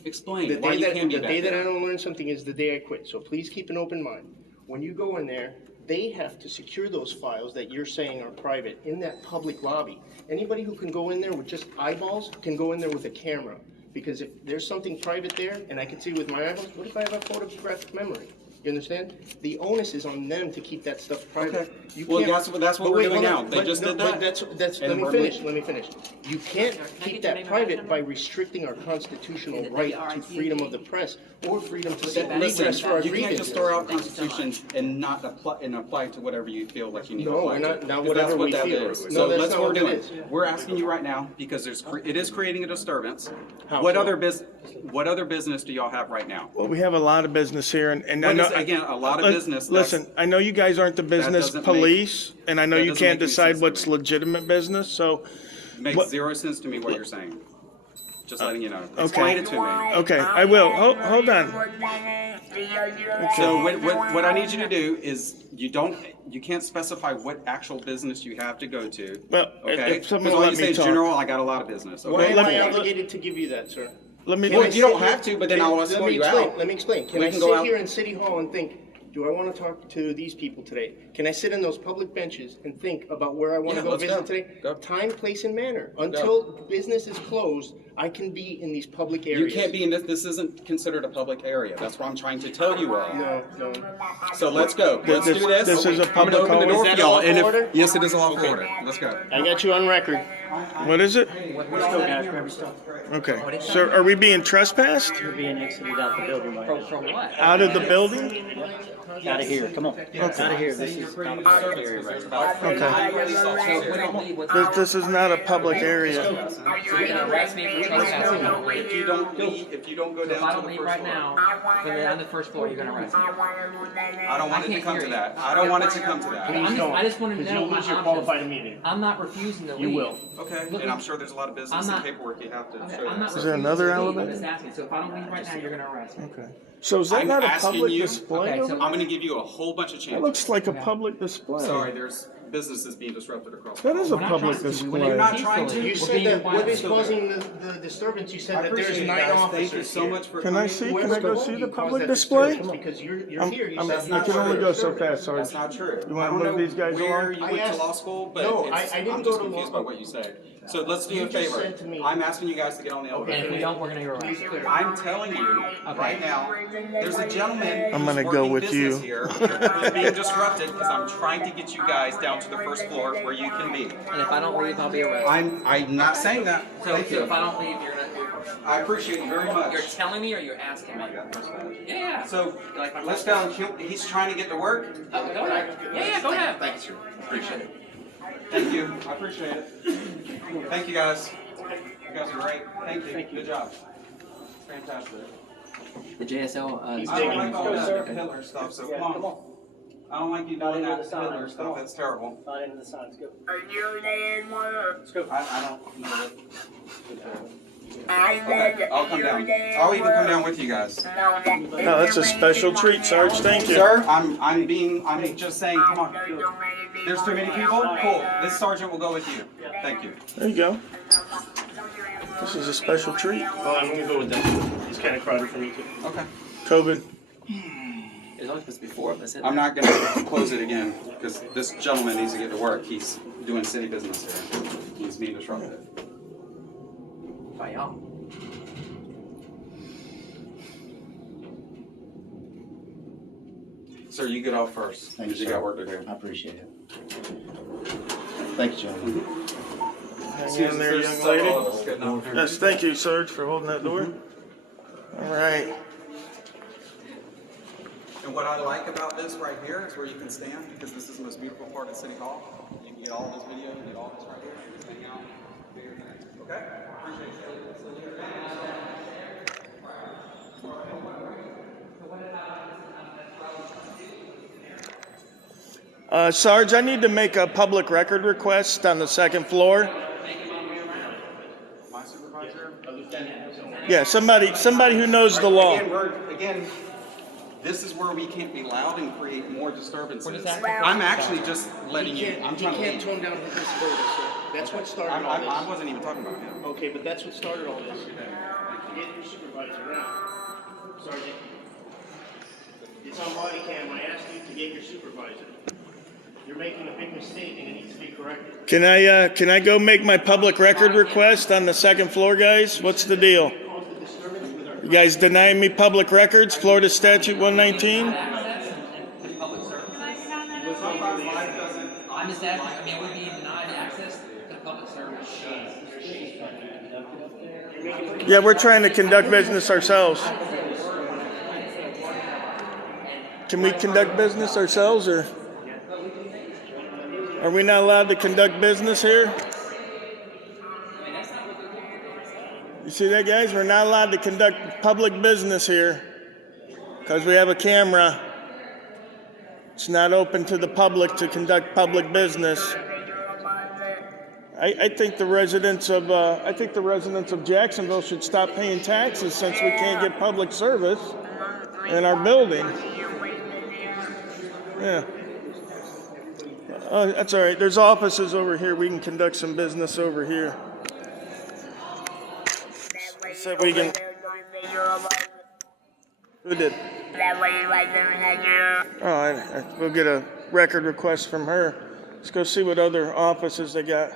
Explain The why day you that, can't be the back day that I there. don't learn something is the day I quit. So please keep an open mind. When you go in there, they have to secure those files that you're saying are private in that public lobby. Anybody who can go in there with just eyeballs can go in there with a camera. Because if there's something private there and I can see with my eyeballs, what if I have a photographic memory? You understand? The onus is on them to keep that stuff private. Okay. You Well, can't- that's what but we're wait, doing hold on. now. They But just no, did but that. that's, And let me finish. You can't keep that private by restricting our constitutional right to freedom of the press or freedom to seek redress for our Listen, you can't just throw out grievances. constitutions and not apply to whatever you feel like you need to No, apply we're to. not 'Cause whatever that's what we that feel. is. No, So that's that's not what we're what it doing. is. We're asking you right now because it is creating a disturbance. How What so? other business do y'all have right now? Well, we have a lot of business here, and I What know is, again, a lot of business. Listen, I know you guys aren't the business doesn't police, and I know that you doesn't can't make any decide sense to what's me. legitimate business. So, Makes what- zero sense to me what you're saying. Just letting you know. Okay. Explain it to me. Okay, I will. Hold on. So what I need you to do is you can't specify what actual business you have to go to. Well, Okay? if someone Because all let you me say is talk. general, I got a lot of business. Why Okay? am I obligated to give you that, sir? Let me. Well, you don't have to, but then I'll Let escort me you explain. out. Let me explain. Can We I can go sit out. here in City Hall and think, do I want to talk to these people today? Can I sit in those public benches and think about where I want Yeah, to go let's visit go. today? Go. Time, place, and manner. Until business is closed, I can be in these public areas. You can't be in this. This isn't considered a public area. That's what I'm trying to tell you all. No. So let's go. Let's do this. This is a I'm public gonna open the hall. door Is for that y'all. lawful And order? yes, it is a lawful order. Let's go. I got you on record. What is it? Let's go, guys, grab your stuff. Okay. So, are we being trespassed? You're being exited out the building right now. From what? Out of the building? Out of here, come on. Out of here, this is not a public area right now. Okay. This is not a public area. So you're gonna arrest me for trespassing. If you don't go So if I down don't to the leave first right floor. now, when they're on the first floor, you're gonna arrest me. I don't want it to come to that. I don't want it to come to that. I just wanted to know my options. immunity. I'm not refusing to leave. You will. Okay, Look, and I'm sure there's a lot of business I'm and not- paperwork you have to Okay, show. I'm not that. Is there refusing another to leave. elevator? I'm just asking. So if I don't leave right now, you're gonna arrest me. Okay. So is that I'm not a asking public you- display? Okay, so over there? I'm gonna give you a whole bunch of That chances. looks like a public display. Sorry, there's businesses being disrupted across. That is a We're not public trying to. We display. went in not trying peacefully. to. You We're said being that what is quiet. causing the disturbance? You said I that there's appreciate it, 9 guys. officers Thank you so here. much for Can I coming. see? Where Can I was go the see hole the you caused public that display? disturbance? Because you're here. You That's said not I can true. only go so fast, Sarge. That's not true. You wanna I don't move know these guys where along? you I went to asked- law school, but No, it's- I didn't I'm go just to confused law- by what you said. So let's do You a just favor. said to me- I'm asking you guys to get on the And if elevator. we don't, we're gonna get arrested. I'm telling you right now, there's a gentleman I'm who's gonna go working with you. business here who's being disrupted because I'm trying to get you guys down to the first floor where you can be. And if I don't leave, I'll be arrested. I'm not saying that. So Thank you. if I don't leave, you're gonna. I appreciate you very much. You're telling me or you're asking me? Yeah. So let's go. He's trying to get to work. Oh, go ahead. Yeah, go ahead. Thanks, sir. Appreciate it. Thank you. I appreciate it. Thank you, guys. You guys are great. Thank you. Good job. Fantastic. The JSL. I don't like all that Hitler stuff, so come on. I don't like you doing that Hitler stuff. That's terrible. Not into the signs. Go. I don't know. Okay, I'll come down. I'll even come down with you guys. No, that's a special treat, Sarge. Thank you. Sir, I'm just saying, come on. There's too many people? Cool. This sergeant will go with you. Thank you. There you go. This is a special treat. Oh, I'm gonna go with that. It's kind of crowded for me too. Okay. COVID. There's only supposed to be 4 of us. I'm not gonna close it again because this gentleman needs to get to work. He's doing city business here. He's being disruptive. By y'all. Sir, you get off first because you got work to do. I appreciate it. Thank you, gentlemen. Hang in there, young lady. Yes, thank you, Sarge, for holding that door. All right. And what I like about this right here is where you can stand, because this is the most beautiful part of City Hall. You can get all this video, you get all this right here. Just hang out, do your thing. Okay? Appreciate you. Sarge, I need to make a public record request on the second floor. My supervisor? Yeah, somebody who knows the law. Again, this is where we can't be loud and create more disturbances. I'm actually just letting you. I'm trying to can't tone down his disability, sir. That's what started all this. I wasn't even talking about him. Okay, but that's what started all this. Get your supervisor now. Sergeant, it's on body cam. I asked you to get your supervisor. You're making a big mistake and it needs to be corrected. Can I go make my public record request on the second floor, guys? What's the deal? You guys denying me public records? Florida Statute 119? I'm just asking, we're being denied access to public service. Yeah, we're trying to conduct business ourselves. Can we conduct business ourselves, or are we not allowed to conduct business here? You see that, guys? We're not allowed to conduct public business here because we have a camera. It's not open to the public to conduct public business. I think the residents of Jacksonville should stop paying taxes since we can't get public service in our building. Yeah. Oh, that's all right. There's offices over here. We can conduct some business over here. So we can. Who did? Oh, we'll get a record request from her. Let's go see what other offices they got.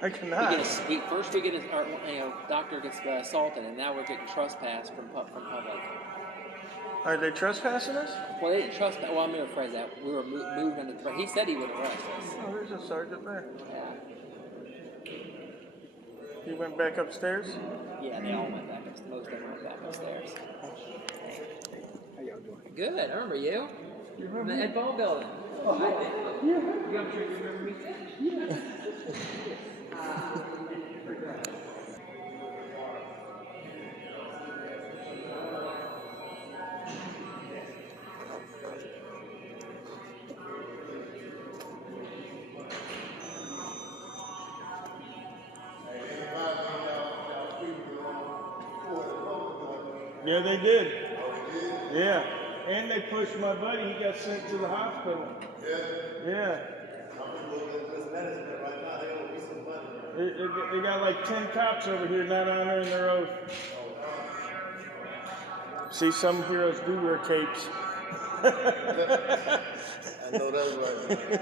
I cannot. First we get our doctor gets assaulted, and now we're getting trespassed from public. Are they trespassing us? Well, they didn't trespass. Well, I'm going to rephrase that. We were moved under threat. He said he would arrest us. Oh, there's a sergeant there. Yeah. He went back upstairs? Yeah, they all went back upstairs. Most of them went back upstairs. How y'all doing? Good. I remember you. You remember In the me? Ed Ball building. Oh, Yeah. I'm sure you remember me too. yeah. Yeah, they did. Yeah. And they pushed my buddy. He got sent to the hospital. Yeah. They got like 10 cops over here not honoring their oath. See, some heroes do wear capes. I know that's right.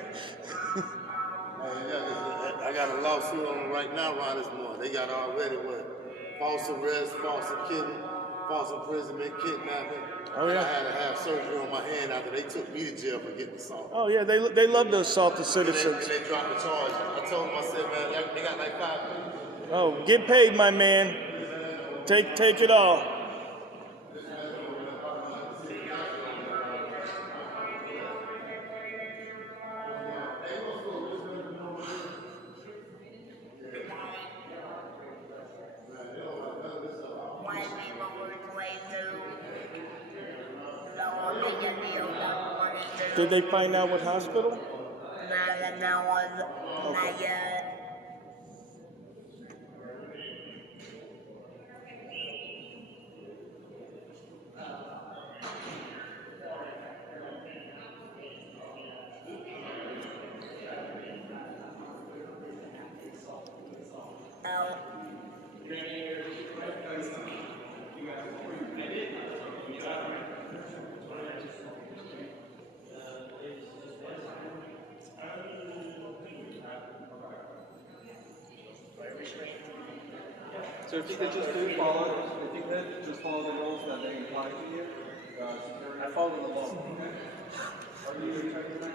I got a lawsuit on right now, Ron, this morning. They got already false arrest, false kidnapping, false imprisonment, kidnapping. Oh, yeah. And I had to have surgery on my hand after they took me to jail for getting assaulted. Oh, yeah, they love to assault the citizens. And they dropped the charge. I told them, I said, man, they got like 5 people. Oh, get paid, my man. Take it all. Did they find out what hospital? Not yet. So if you could just follow the rules that they apply to you, I follow the law. Are you checking that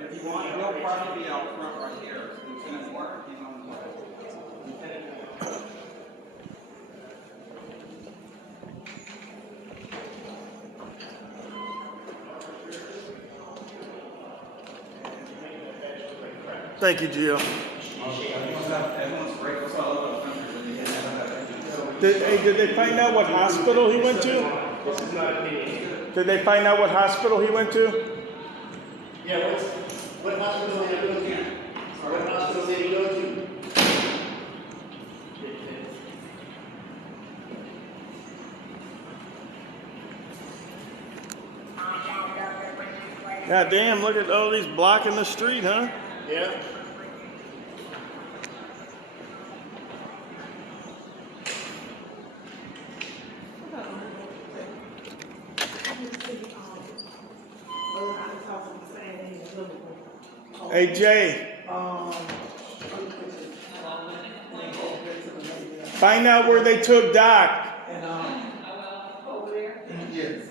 If you want, we'll probably be out front right here. Lieutenant Mark, he's on the way. Thank you, Gio. Did they find out what hospital he went to? Did they find out what hospital he went to? Yeah, what hospital did he go to? What hospital did he go to? God damn, look at all these blocking the street, huh? Yeah. Hey, Jay. Find out where they took Doc. Yes.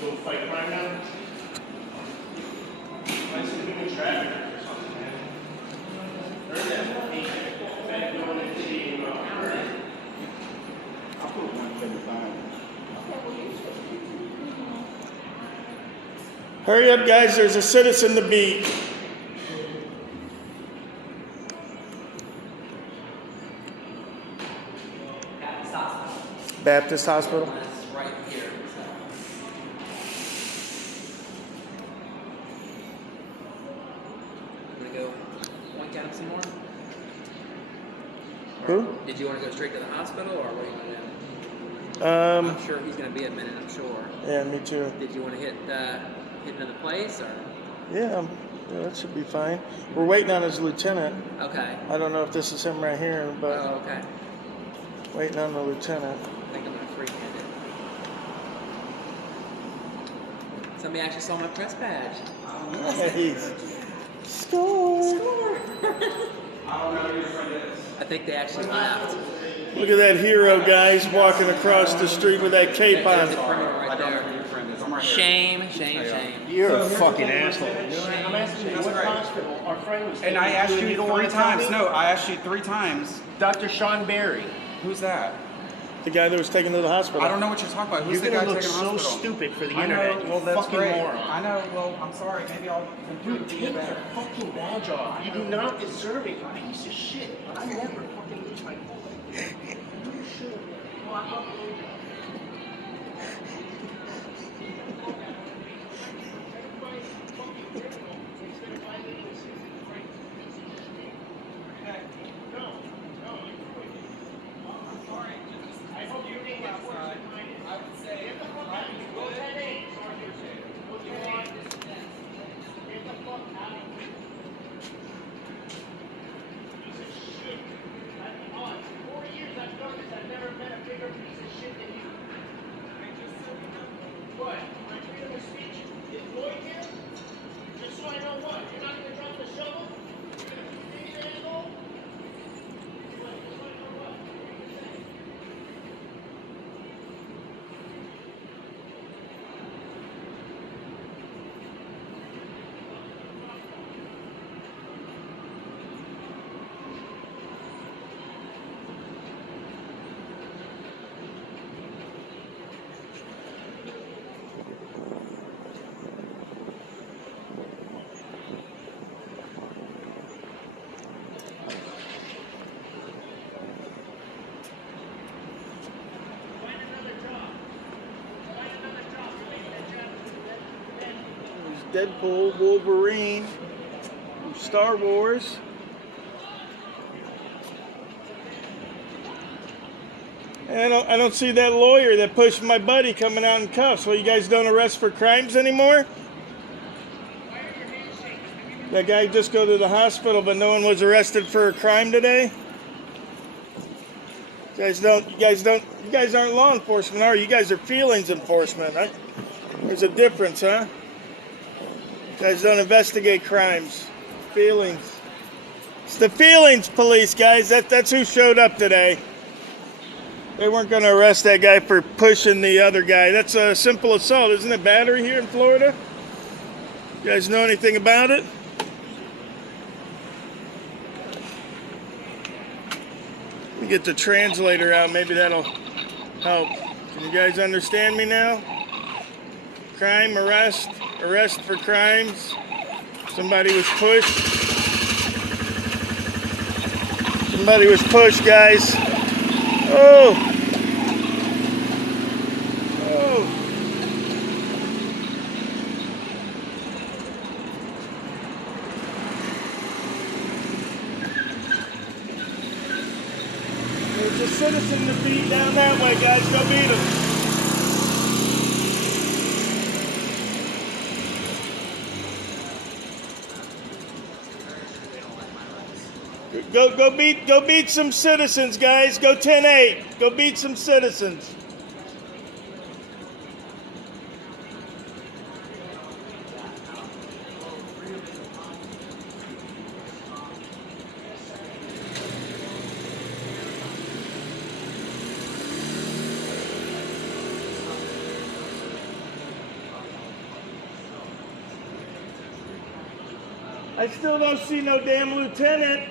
Go fight crime now? Might see human traffic or something, man. Heard that man going into the I'll put 175. Hurry up, guys. There's a citizen to beat. Baptist Hospital. Right here. I'm gonna go point at him some more. Who? Did you want to go straight to the hospital, or what do you want to do? I'm sure he's gonna be a minute, I'm sure. Yeah, me too. Did you want to hit another place, or? Yeah, that should be fine. We're waiting on his lieutenant. Okay. I don't know if this is him right here, but Oh, okay. waiting on the lieutenant. I think I'm gonna freehand it. Somebody actually saw my press badge. Nice. Score! I think they actually left. Look at that hero, guys, walking across the street with that cape on. Right there. Shame. You're a fucking asshole. I'm asking you what hospital our friend was. And I asked you don't 3 wanna tell times. me? No, I asked you 3 times. Dr. Shawn Berry. Who's that? The guy that was taken to the hospital. I don't know what you're talking about. Who's You're the guy gonna look taken to the so hospital? stupid for the I know, internet. You well, that's fucking great. moron. I know. Well, I'm sorry. Maybe I'll Dude, do take better. your fucking badge off. You do not deserve it, you piece of shit. I never fucking lose my cool. You should. Deadpool, Wolverine, Star Wars. And I don't see that lawyer that pushed my buddy coming out in cuffs. Well, you guys don't arrest for crimes anymore? That guy just go to the hospital, but no one was arrested for a crime today? You guys aren't law enforcement, are you? You guys are feelings enforcement. Huh? There's a difference, huh? You guys don't investigate crimes. Feelings. It's the feelings police, guys. That's who showed up today. They weren't going to arrest that guy for pushing the other guy. That's a simple assault. Isn't it battery here in Florida? You guys know anything about it? Let me get the translator out. Maybe that'll help. Can you guys understand me now? Crime, arrest for crimes. Somebody was pushed. Somebody was pushed, guys. Oh! Oh! There's a citizen to beat down that way, guys. Go beat him. Go beat some citizens, guys. Go 10-8. Go beat some citizens. I still don't see no damn lieutenant.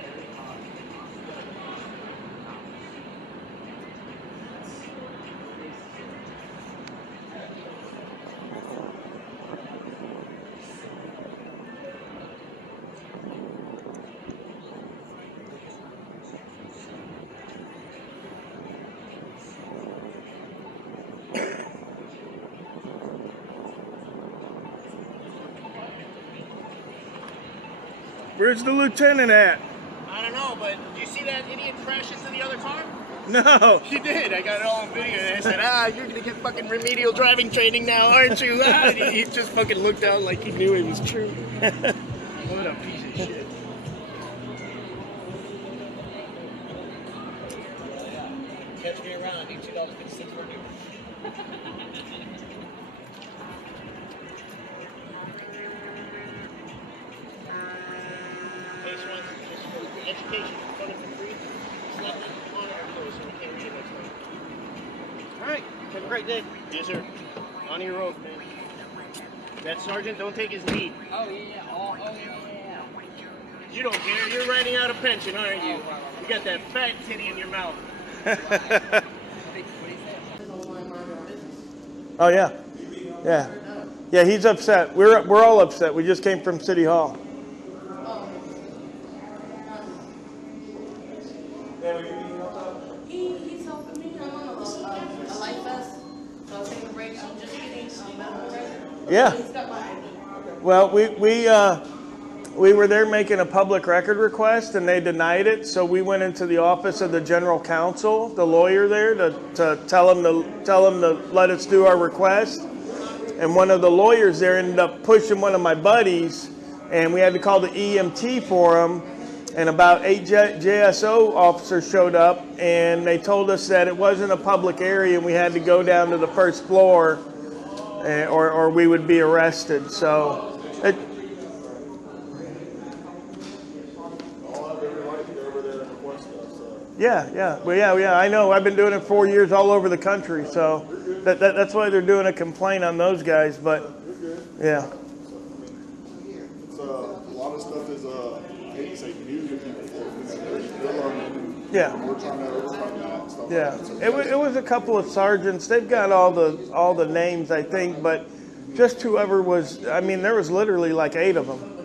Where's the lieutenant at? I don't know, but do you see that idiot crash into the other car? No. She did. I got it all on video, and I said, you're gonna get fucking remedial driving training now, aren't you? And he just fucking looked down like he knew it was true. What a piece of shit. Catch me around. I need $2.56 for you. Hey, Shawn, just for education, photo for free. Just let them on our clothes so we can't read it next time. All right. Have a great day. Yes, sir. On your oath, man. That sergeant, don't take his lead. Oh, yeah. Oh, yeah. You don't care. You're writing out a pension, aren't you? You got that fat titty in your mouth. Oh yeah, yeah, yeah. He's upset. We're all upset. We just came from City Hall. He's helping me. I'm on a life vest, so I was taking a break. I'm just getting medical record. Yeah. He's got my ID. Well, we were there making a public record request, and they denied it. So we went into the office of the general counsel, the lawyer there, to tell him to let us do our request. And one of the lawyers there ended up pushing one of my buddies, and we had to call the EMT for him. And about 8 JSO officers showed up, and they told us that it wasn't a public area, and we had to go down to the first floor, or we would be arrested. So. Yeah. Well, yeah. I know. I've been doing it 4 years all over the country, so that's why they're doing a complaint on those guys. But yeah. It's, a lot of stuff is, I hate to say, new to people. They're learning. Yeah. We're trying to overcome that and stuff. Yeah. Like that. So it was a couple of sergeants. They've got all the names, I think, but just whoever was. I mean, there was literally like 8 of them.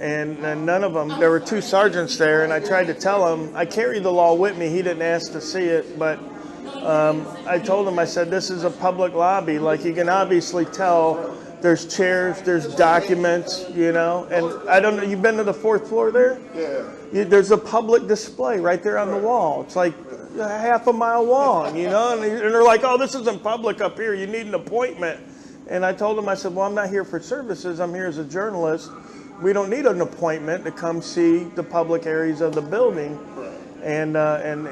And none of them, there were 2 sergeants there, and I tried to tell him, I carried the law with me, he didn't ask to see it, but I told him, I said, this is a public lobby, like you can obviously tell there's chairs, there's documents, and I don't know, you've been to the 4th floor there? Yeah. There's a public display right there on the wall. It's like half a mile long, and they're like, oh, this isn't public up here, you need an appointment. And I told him, I said, well, I'm not here for services, I'm here as a journalist. We don't need an appointment to come see the public areas of the building, and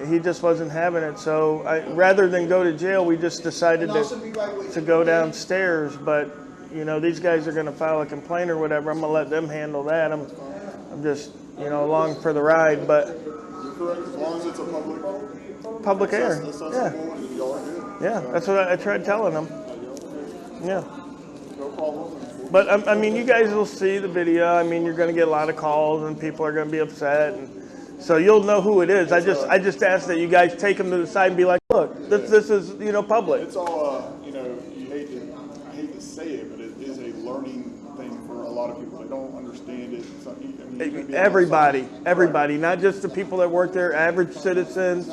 he just wasn't having it. So rather than go to jail, we just decided to go downstairs. But these guys are going to file a complaint or whatever. I'm going to let them handle that. I'm just along for the ride. But You're correct, as long as it's a public air, yeah. That's what I tried telling them. Yeah. No problem. But I mean, you guys will see the video. I mean, you're going to get a lot of calls, and people are going to be upset, and so you'll know who it is. I just ask that you guys take them to the side and be like, look, this is public. It's all I hate to say it, but it is a learning thing for a lot of people that don't understand it. So, everybody, not just the people that work there, average citizens.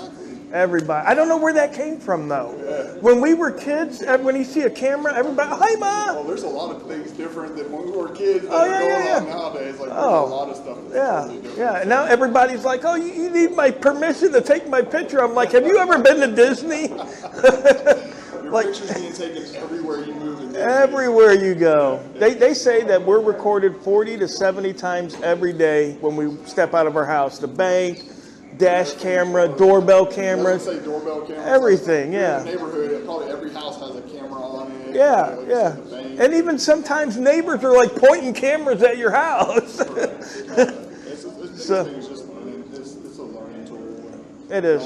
Everybody. I don't know where that came from, though. Yeah. When we were kids, when you see a camera, everybody, hi, Ma! Well, there's a lot of things different than when we were kids that are going on nowadays. Like, there's a lot of stuff that's totally different. Yeah, and now everybody's like, oh, you need my permission to take my picture. I'm like, have you ever been to Disney? Your picture's being taken everywhere you move in Disney. Everywhere you go. They say that we're recorded 40 to 70 times every day when we step out of our house. The bank, dash camera, doorbell cameras, everything, yeah. In the neighborhood, probably every house has a camera on it. Yeah. And even sometimes neighbors are like pointing cameras at your house. It's a learning tool. It is.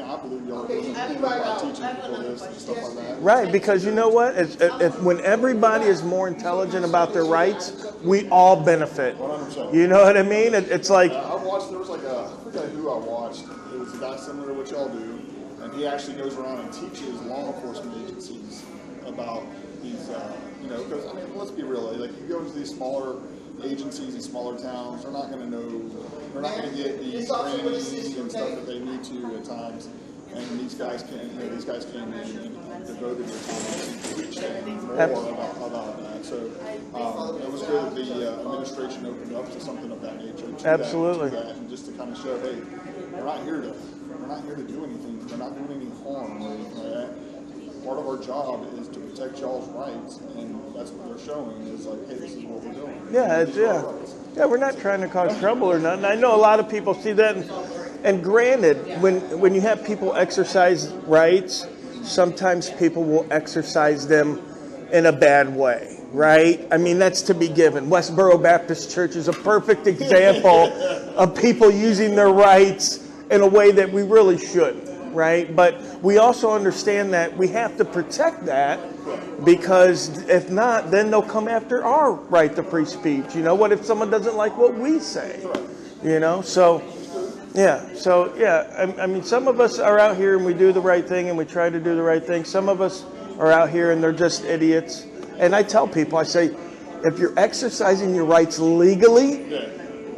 I believe y'all are doing by teaching people this and stuff like that. Right, because you know what? When everybody is more intelligent about their rights, we all benefit. 100%. You know what I mean? It's like... there was I forget who I watched. It was a guy similar to what y'all do, and he actually goes around and teaches law enforcement agencies about these, because, let's be real, like, you go to these smaller agencies in smaller towns, they're not going to know, they're not going to get the trainings and stuff that they need to at times. And these guys came in and devoted their time to teach them more about that. So it was good that the administration opened up to something of that nature. Absolutely. And just to kind of show, hey, we're not here to do anything. We're not doing any harm or anything like that. Part of our job is to protect y'all's rights, and that's what they're showing is like, hey, this is what we're doing. Yeah, we're not trying to cause trouble or nothing. I know a lot of people see that, and granted, when you have people exercise rights, sometimes people will exercise them in a bad way, right? I mean, that's to be given. Westboro Baptist Church is a perfect example of people using their rights in a way that we really shouldn't, right? But we also understand that we have to protect that, because if not, then they'll come after our right to free speech. You know, what if someone doesn't like what we say? You know, so yeah, I mean, some of us are out here and we do the right thing and we try to do the right thing. Some of us are out here and they're just idiots. And I tell people, I say, if you're exercising your rights legally,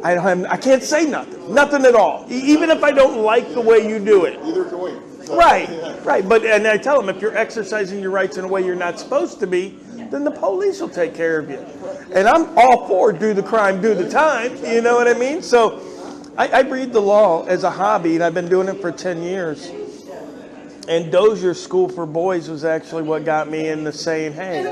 I can't say nothing at all, even if I don't like the way you do it. Either way. Right. But and I tell them, if you're exercising your rights in a way you're not supposed to be, then the police will take care of you. And I'm all for do the crime, do the time. You know what I mean? So I read the law as a hobby, and I've been doing it for 10 years. And Dozier School for Boys was actually what got me into saying, hey,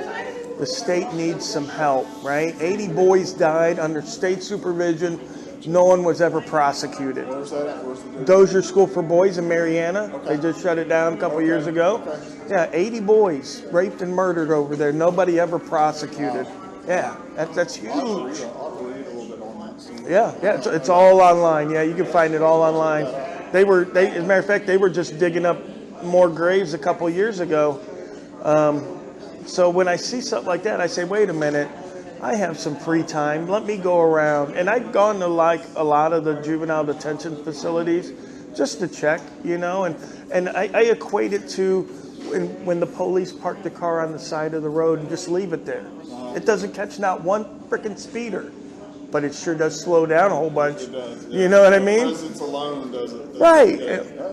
the state needs some help, right? 80 boys died under state supervision. No one was ever prosecuted. Where was that at? Where's the Dozier School for Boys in Mariana. Okay. They just shut it down a couple years ago. Yeah, 80 boys raped and murdered over there. Nobody ever prosecuted. Yeah, that's huge. I'll read a little bit on that. Yeah, it's all online. Yeah, you can find it all online. As a matter of fact, they were just digging up more graves a couple years ago. So when I see something like that, I say, wait a minute, I have some free time. Let me go around. And I've gone to like a lot of the juvenile detention facilities just to check, you know, and I equate it to when the police park the car on the side of the road and just leave it there. It doesn't catch not one frickin' speeder, but it sure does slow down a whole bunch. It does, yeah. You know what I mean? The presence alone does it. Right.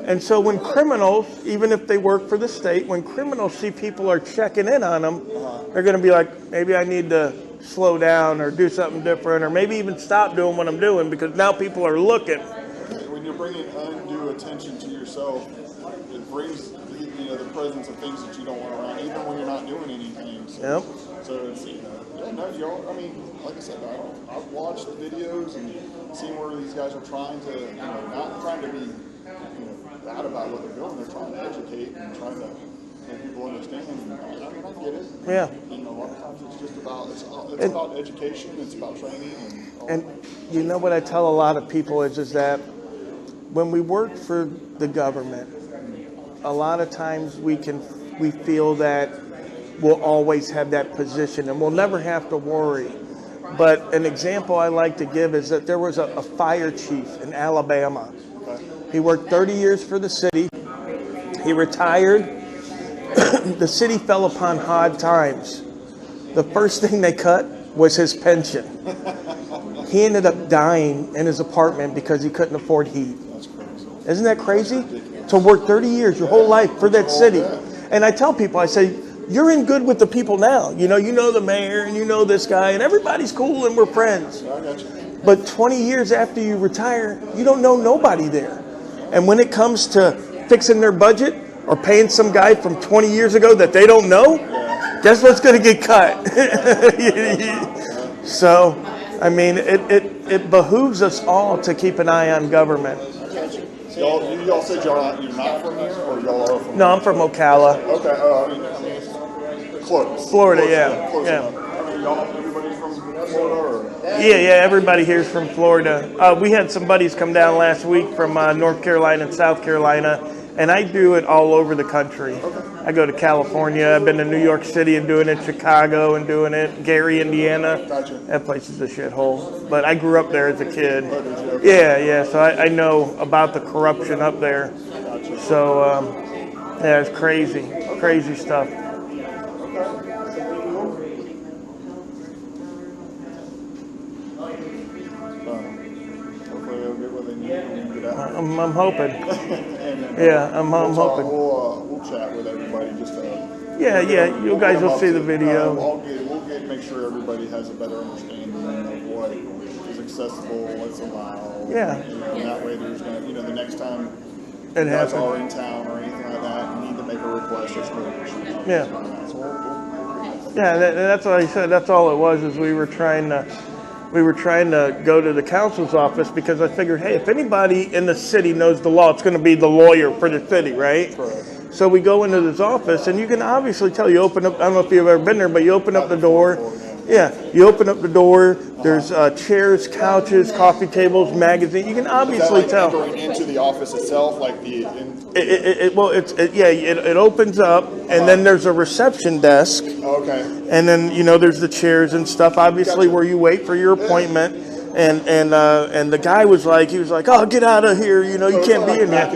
And so when criminals, even if they work for the state, when criminals see people are checking in on them, they're going to be like, maybe I need to slow down or do something different, or maybe even stop doing what I'm doing, because now people are looking. When you're bringing undue attention to yourself, it brings the presence of things that you don't want around, even when you're not doing anything. So, So it's y'all. I mean, like I said, I've watched videos and seen where these guys are trying to, not trying to be bad about what they're doing. They're trying to educate and trying to make people understand. And I get it. Yeah. A lot of times it's just about about education. It's about training. And you know what I tell a lot of people is that when we work for the government, a lot of times we feel that we'll always have that position and we'll never have to worry. But an example I like to give is that there was a fire chief in Alabama. He worked 30 years for the city. He retired. The city fell upon hard times. The first thing they cut was his pension. He ended up dying in his apartment because he couldn't afford heat. Isn't that crazy? To work 30 years, your whole life for that city. And I tell people, I say, you're in good with the people now. You know the mayor and you know this guy and everybody's cool and we're friends. But 20 years after you retire, you don't know nobody there. And when it comes to fixing their budget or paying some guy from 20 years ago that they don't know, guess what's going to get cut? So, I mean, it behooves us all to keep an eye on government. Y'all said you're not from here, or y'all are from? No, I'm from Ocala. Okay, close. Florida, close, yeah. Close yeah. Enough. Everybody's from Florida, or? Yeah, everybody here is from Florida. We had some buddies come down last week from North Carolina and South Carolina, and I do it all over the country. I go to California. I've been to New York City and doing it, Chicago and doing it, Gary, Indiana. That place is a shithole. But I grew up there as a kid. Yeah. So I know about the corruption up there. So, yeah, it's crazy stuff. I'm hoping. I'm hoping. We'll chat with everybody. Just yeah. You guys will see the video. We'll get make sure everybody has a better understanding of what is accessible, what's allowed. Yeah. And that way there's not, the next time It you guys happens. are in town or anything like that, you need to make a request, there's no issue. Yeah. So Yeah, that's what I said. That's all it was. Is we were trying to go to the council's office because I figured, hey, if anybody in the city knows the law, it's going to be the lawyer for the city, right? Correct. So we go into this office, and you can obviously tell. You open up. I don't know if you've ever been there, but you open up the door. Yeah, you open up the door. There's chairs, couches, coffee tables, magazine. You can obviously is that like tell. entering into the office itself, like It opens up, and then there's a reception desk. Okay. And then there's the chairs and stuff, obviously, where you wait for your appointment. And the guy was like, oh, get out of here, you can't be in here.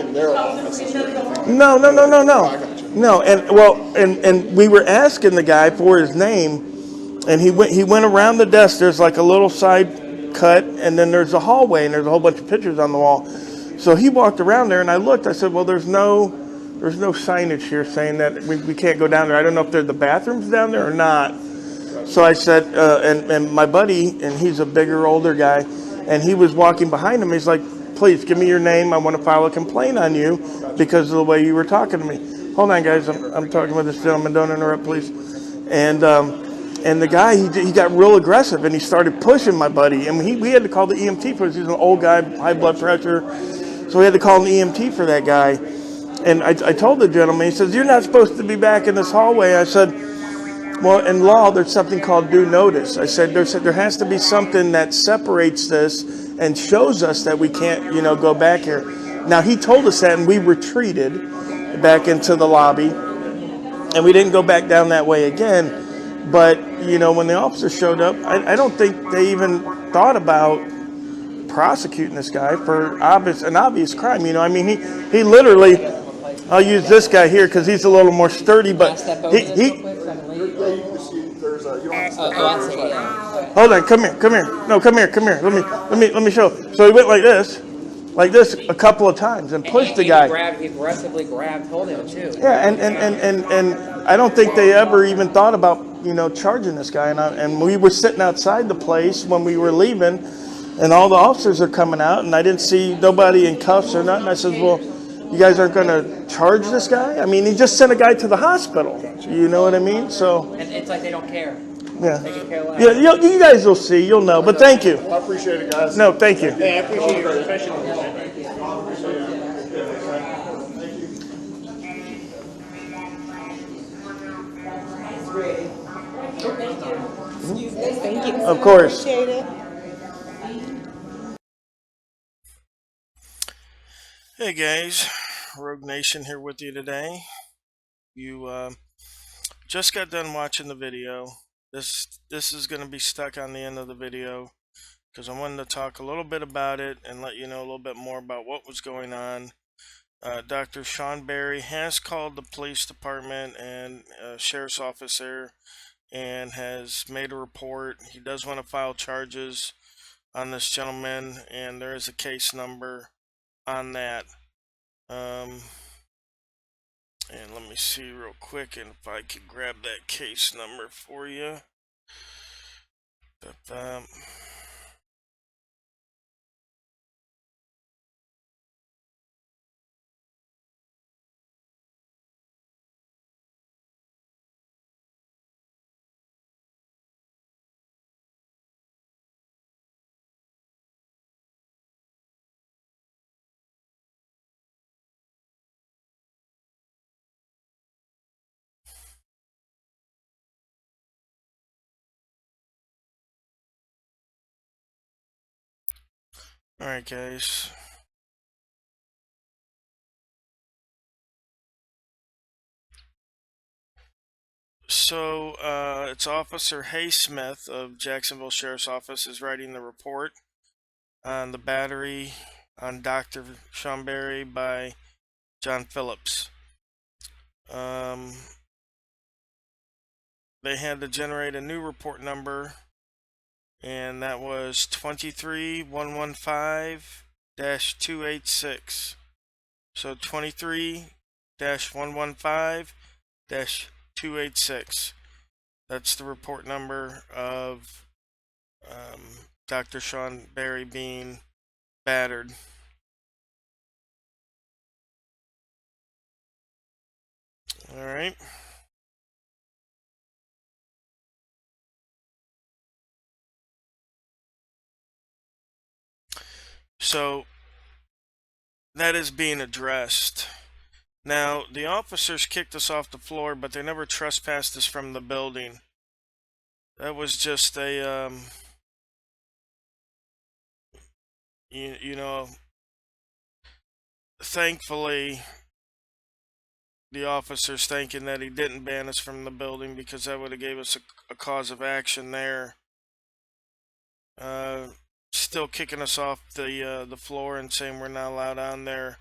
No. No, and we were asking the guy for his name, and he went around the desk. There's like a little side cut, and then there's a hallway, and there's a whole bunch of pictures on the wall. So he walked around there, and I looked. I said, well, there's no signage here saying that we can't go down there. I don't know if there's the bathrooms down there or not. So I said, and my buddy, and he's a bigger, older guy, and he was walking behind him. He's like, please give me your name. I want to file a complaint on you because of the way you were talking to me. Hold on, guys. I'm talking with this gentleman. Don't interrupt, please. And the guy, he got real aggressive, and he started pushing my buddy. And we had to call the EMT for us. He's an old guy, high blood pressure. So we had to call an EMT for that guy. And I told the gentleman, he says, you're not supposed to be back in this hallway. I said, well, in law, there's something called due notice. I said, there has to be something that separates this and shows us that we can't, go back here. Now, he told us that, and we retreated back into the lobby, and we didn't go back down that way again. But, when the officers showed up, I don't think they even thought about prosecuting this guy for an obvious crime. He literally, I'll use this guy here because he's a little more sturdy, but he hold on, come here. No, come here. Let me show. So he went like this a couple of times and pushed the guy. He aggressively holding him too. Yeah, and I don't think they ever even thought about charging this guy. And we were sitting outside the place when we were leaving, and all the officers are coming out, and I didn't see nobody in cuffs or nothing. I said, well, you guys aren't going to charge this guy? He just sent a guy to the hospital. You know what I mean? So. And it's like they don't care. Yeah. They can care less. Yeah, you guys will see. You'll know. But thank you. I appreciate it, guys. No, thank you. Hey, I appreciate your professionalism. Thank you. Of course. Appreciate it. Hey guys, Rogue Nation here with you today. You just got done watching the video. This is going to be stuck on the end of the video because I wanted to talk a little bit about it and let you know a little bit more about what was going on. Dr. Shawn Berry has called the police department and sheriff's office there and has made a report. He does want to file charges on this gentleman, and there is a case number on that. And let me see real quick and if I can grab that case number for you. Alright guys. So, it's Officer Smith of Jacksonville Sheriff's Office is writing the report on the battery on Dr. Shawn Berry by John Phillips. They had to generate a new report number, and that was 23115-286. So 23-115-286. That's the report number of Dr. Shawn Berry being battered. All right. So that is being addressed. Now, the officers kicked us off the floor, but they never trespassed us from the building. That was just a, you know, thankfully, the officers thinking that he didn't ban us from the building, because that would have gave us a cause of action there. Still kicking us off the floor and saying we're not allowed on there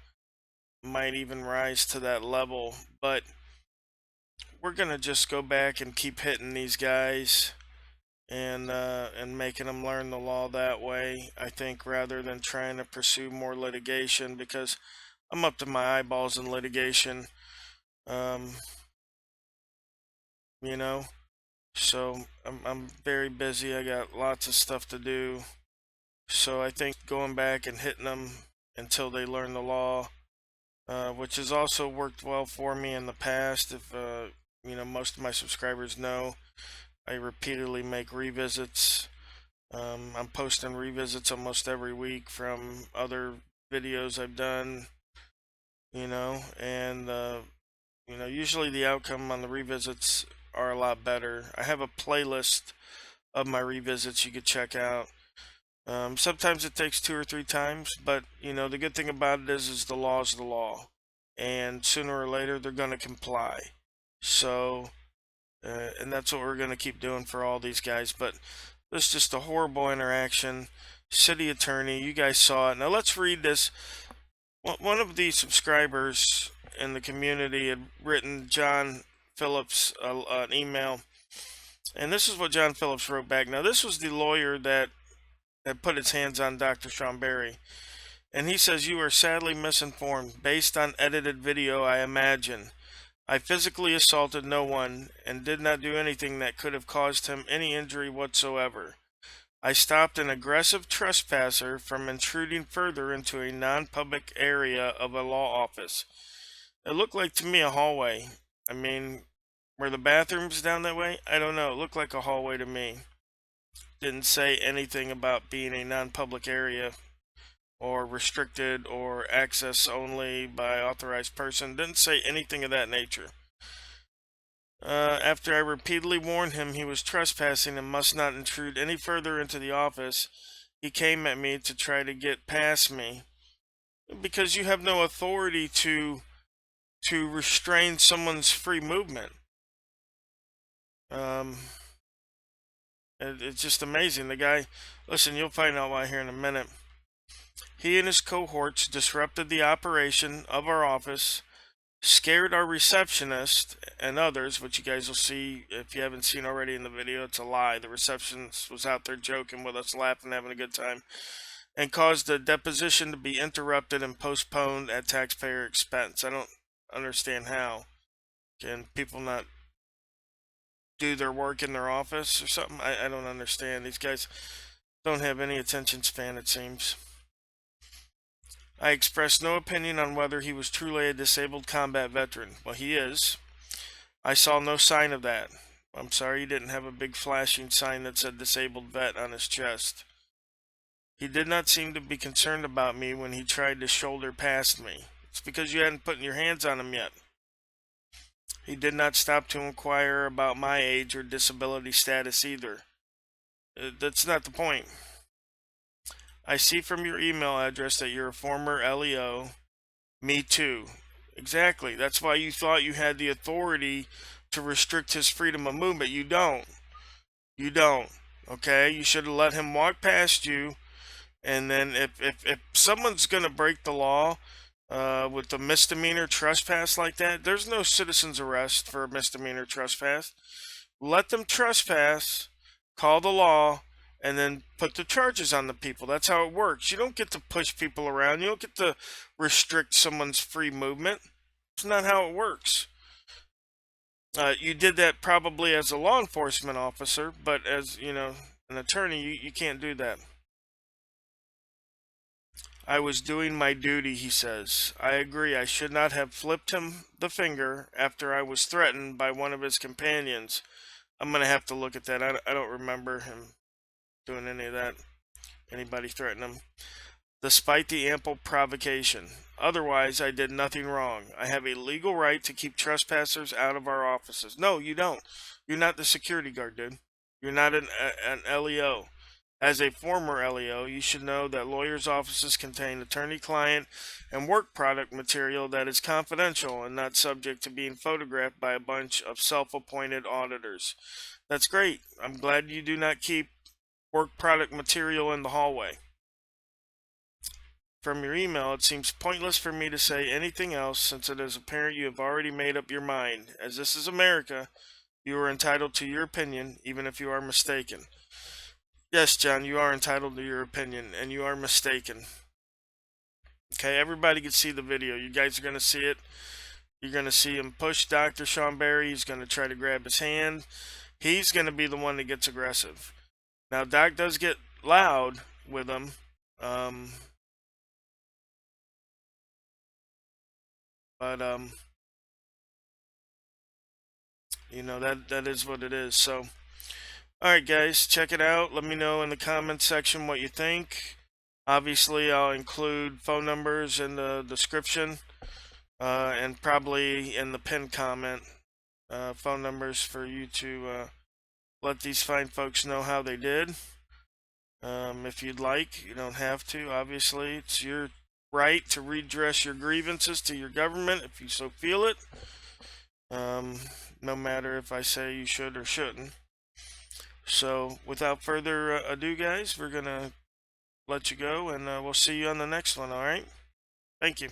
might even rise to that level, but we're gonna just go back and keep hitting these guys and making them learn the law that way, I think, rather than trying to pursue more litigation, because I'm up to my eyeballs in litigation. You know, so I'm very busy. I got lots of stuff to do. So I think going back and hitting them until they learn the law, which has also worked well for me in the past. If you know, most of my subscribers know, I repeatedly make revisits. I'm posting revisits almost every week from other videos I've done. You know, and you know, usually the outcome on the revisits are a lot better. I have a playlist of my revisits you could check out. Sometimes it takes 2 or 3 times, but you know, the good thing about it is the law is the law, and sooner or later they're going to comply. So, and that's what we're going to keep doing for all these guys. But this is just a horrible interaction. City attorney, you guys saw it. Now let's read this. One of the subscribers in the community had written John Phillips an email, and this is what John Phillips wrote back. Now this was the lawyer that put its hands on Dr. Shawn Berry, and he says, "You are sadly misinformed based on edited video, I imagine. I physically assaulted no one and did not do anything that could have caused him any injury whatsoever. I stopped an aggressive trespasser from intruding further into a non-public area of a law office." It looked like to me a hallway. I mean, were the bathrooms down that way? I don't know. It looked like a hallway to me. Didn't say anything about being a non-public area or restricted or access only by authorized person. Didn't say anything of that nature. After I repeatedly warned him he was trespassing and must not intrude any further into the office, he came at me to try to get past me. Because you have no authority to restrain someone's free movement. It's just amazing. The guy, listen, you'll find out why here in a minute. He and his cohorts disrupted the operation of our office, scared our receptionist and others, which you guys will see if you haven't seen already in the video. It's a lie. The receptionist was out there joking with us, laughing, having a good time, and caused the deposition to be interrupted and postponed at taxpayer expense. I don't understand how. Can people not do their work in their office or something? I don't understand. These guys don't have any attention span, it seems. I expressed no opinion on whether he was truly a disabled combat veteran. Well, he is. I saw no sign of that. I'm sorry he didn't have a big flashing sign that said disabled vet on his chest. He did not seem to be concerned about me when he tried to shoulder past me. It's because you hadn't put your hands on him yet. He did not stop to inquire about my age or disability status either. That's not the point. I see from your email address that you're a former LEO. Me too. Exactly. That's why you thought you had the authority to restrict his freedom of movement. You don't. You don't. Okay? You should have let him walk past you. And then if someone's going to break the law with a misdemeanor trespass like that, there's no citizen's arrest for a misdemeanor trespass. Let them trespass, call the law, and then put the charges on the people. That's how it works. You don't get to push people around. You don't get to restrict someone's free movement. It's not how it works. You did that probably as a law enforcement officer, but as, you know, an attorney, you can't do that. I was doing my duty, he says. I agree. I should not have flipped him the finger after I was threatened by one of his companions. I'm going to have to look at that. I don't remember him doing any of that. Anybody threaten him. Despite the ample provocation. Otherwise, I did nothing wrong. I have a legal right to keep trespassers out of our offices. No, you don't. You're not the security guard, dude. You're not an LEO. As a former LEO, you should know that lawyers' offices contain attorney-client and work product material that is confidential and not subject to being photographed by a bunch of self-appointed auditors. That's great. I'm glad you do not keep work product material in the hallway. From your email, it seems pointless for me to say anything else since it is apparent you have already made up your mind. As this is America, you are entitled to your opinion, even if you are mistaken. Yes, John, you are entitled to your opinion, and you are mistaken. Okay, everybody can see the video. You guys are going to see it. You're going to see him push Dr. Shawn Berry. He's going to try to grab his hand. He's going to be the one that gets aggressive. Now, Doc does get loud with him. But you know, that is what it is. So, alright guys, check it out. Let me know in the comments section what you think. Obviously, I'll include phone numbers in the description, and probably in the pinned comment, phone numbers for you to let these fine folks know how they did. If you'd like, you don't have to. Obviously, it's your right to redress your grievances to your government if you so feel it. No matter if I say you should or shouldn't. So, without further ado, guys, we're going to let you go, and we'll see you on the next one, alright? Thank you.